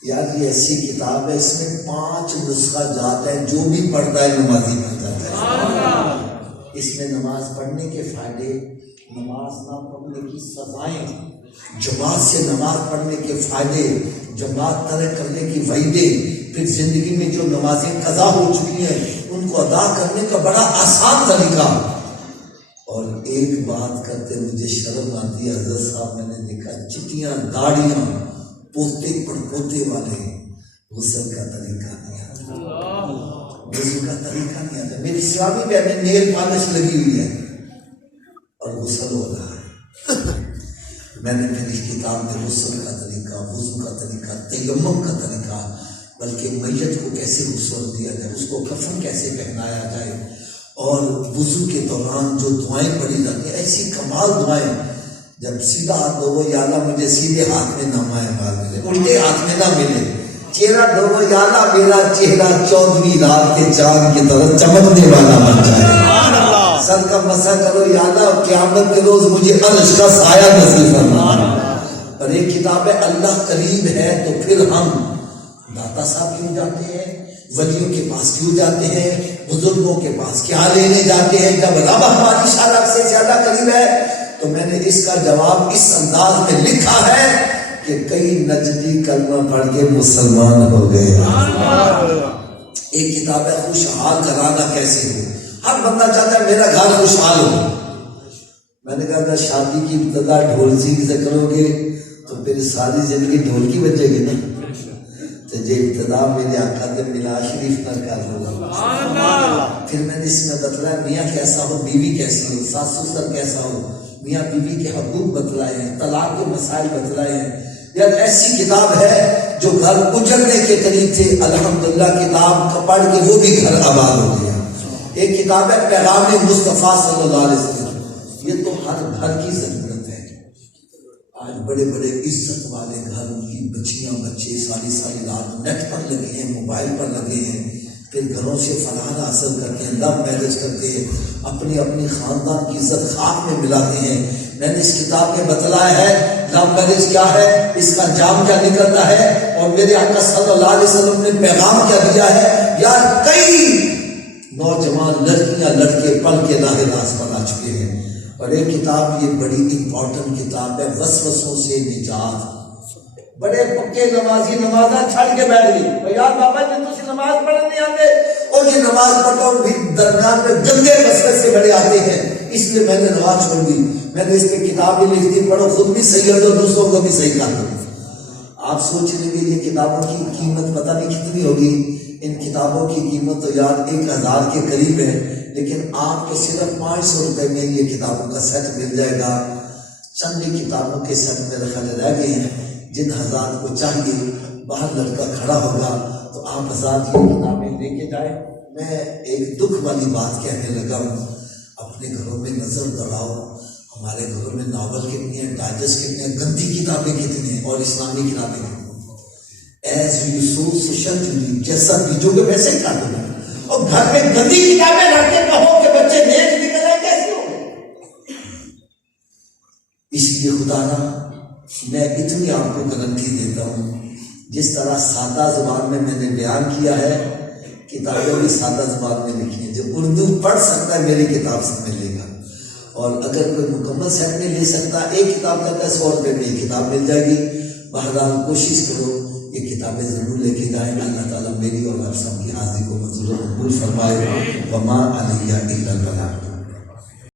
یار یہ ایسی کتاب ہے، اس میں 5 نسخہ جات ہیں، جو بھی پڑھتا ہے نمازی بن جاتا ہے۔ اس میں نماز پڑھنے کے فائدے، نماز نہ پڑھنے کی سزائیں، جماعت سے نماز پڑھنے کے فائدے، جماعت ترک کرنے کی وعیدیں، پھر زندگی میں جو نمازیں قضا ہو چکی ہیں ان کو ادا کرنے کا بڑا آسان طریقہ۔ اور ایک بات کرتے مجھے شرم آتی ہے حضرت صاحب، میں نے دیکھا چٹیاں داڑیاں پوتے پر پوتے والے غسل کا طریقہ نہیں آتا، غسل کا طریقہ نہیں آتا۔ میری اسلامی بہنیں نیل پالش لگی ہوئی ہے اور غسل ہو رہا ہے۔ میں نے پھر اس کتاب میں غسل کا طریقہ، وضو کا طریقہ، تیمم کا طریقہ، بلکہ میت کو کیسے غسل دیا جائے، اس کو کفن کیسے پہنایا جائے، اور وضو کے دوران جو دعائیں پڑھی جاتی ہیں ایسی کمال دعائیں، جب سیدھا ہاتھ دھو یا اللہ مجھے سیدھے ہاتھ میں نامہ اعمال ملے، الٹے ہاتھ میں نہ ملے، چہرہ دھو یا اللہ میرا چہرہ 14ویں رات کے چاند کی طرح چمکنے والا بن جائے، سر کا مسح کرو یا اللہ قیامت کے روز مجھے عرش کا سایہ نصیب فرما۔ اور ایک کتاب ہے اللہ قریب ہے، تو پھر ہم داتا صاحب کیوں جاتے ہیں، ولیوں کے پاس کیوں جاتے ہیں، بزرگوں کے پاس کیا لینے جاتے ہیں جب رب ہماری شرح سے زیادہ قریب ہے؟ تو میں نے اس کا جواب اس انداز میں لکھا ہے کہ کئی نجدی کلمہ پڑھ کے مسلمان ہو گئے۔ ایک کتاب ہے خوشحال گھرانہ کیسے ہو، ہر بندہ چاہتا ہے میرا گھر خوشحال ہو۔ میں نے کہا اگر شادی کی ابتدا ڈھول سیکھ سے کرو گے تو پھر ساری زندگی ڈھول کی بچے گی نا، تو جو ابتدا میرے آقا دے ملا شریف نہ کر ہوگا۔ پھر میں نے اس میں بتلایا میاں کیسا ہو، بیوی کیسی ہو، ساس سسر کیسا ہو، میاں بیوی کے حقوق بتلائے ہیں، طلاق کے مسائل بتلائے ہیں۔ یار ایسی کتاب ہے جو گھر اجڑنے کے قریب تھے، الحمدللہ کتاب پڑھ کے وہ بھی گھر آباد ہو گیا۔ ایک کتاب ہے پیغام مصطفیٰ صلی اللہ علیہ وسلم، یہ تو ہر گھر کی ضرورت ہے۔ آج بڑے بڑے عزت والے گھر کی بچیاں بچے ساری رات نیٹ پر لگے ہیں، موبائل پر لگے ہیں، پھر گھروں سے فلاح حاصل کرتے ہیں، لو میرج کرتے ہیں، اپنی اپنی خاندان کی عزت خاک میں ملاتے ہیں۔ میں نے اس کتاب میں بتلایا ہے لو میرج کیا ہے، اس کا انجام کیا نکلتا ہے، اور میرے آقا صلی اللہ علیہ وسلم نے پیغام کیا دیا ہے۔ یار کئی نوجوان لڑکیاں لڑکے پل کے راہ راست پر آ چکے ہیں۔ اور ایک کتاب یہ بڑی امپورٹنٹ کتاب ہے وسوسوں سے نجات۔ بڑے پکے نمازی نمازاں چھڑ کے بیٹھ گئی، یار بابا جی تسی نماز پڑھنے نہیں آتے، اور یہ نماز پڑھو بھی درمیان میں گندے وسوسے بڑے آتے ہیں، اس لیے میں نے نماز چھوڑ دی۔ میں نے اس پہ کتاب بھی لکھ دی، پڑھو خود بھی صحیح کر دو، دوسروں کو بھی صحیح کر دو۔ آپ سوچ لیں گے یہ کتابوں کی قیمت پتہ نہیں کتنی ہوگی، ان کتابوں کی قیمت تو یار 1000 کے قریب ہے، لیکن آپ کو صرف 500 روپے میں یہ کتابوں کا سیٹ مل جائے گا۔ چند کتابوں کے سیٹ میرے خیال رہ گئے ہیں، جن حضرات کو چاہیے باہر لڑکا کھڑا ہوگا تو آپ حضرات یہ کتابیں لے کے جائیں۔ میں ایک دکھ والی بات کہنے لگا ہوں، اپنے گھروں میں نظر دوڑاؤ، ہمارے گھروں میں ناول کتنی ہیں، ڈائجسٹ کتنے ہیں، گندی کتابیں کتنی ہیں اور اسلامی کتابیں کتنی ہیں۔ ایز یو سو سو جیسا بیجو گے ویسے ہی کھا دو، اور گھر میں گندی کتابیں رکھ کے کہو کہ بچے نیک نکل آئے، کیسے ہو؟ اس لیے خدا نا میں اتنی آپ کو گارنٹی دیتا ہوں، جس طرح سادہ زبان میں نے بیان کیا ہے، کتابیں بھی سادہ زبان میں لکھی ہیں، جو اردو پڑھ سکتا ہے میری کتاب سے ملے گا، اور اگر کوئی مکمل سیٹ میں لے سکتا ایک کتاب کا 100 روپے میں ایک کتاب مل جائے گی۔ بہرحال کوشش کرو یہ کتابیں ضرور لے کے جائیں۔ اللہ تعالیٰ میری اور آپ سب کی حاضری کو منظور و قبول فرمائے۔ وما علیہ الا البلاغ۔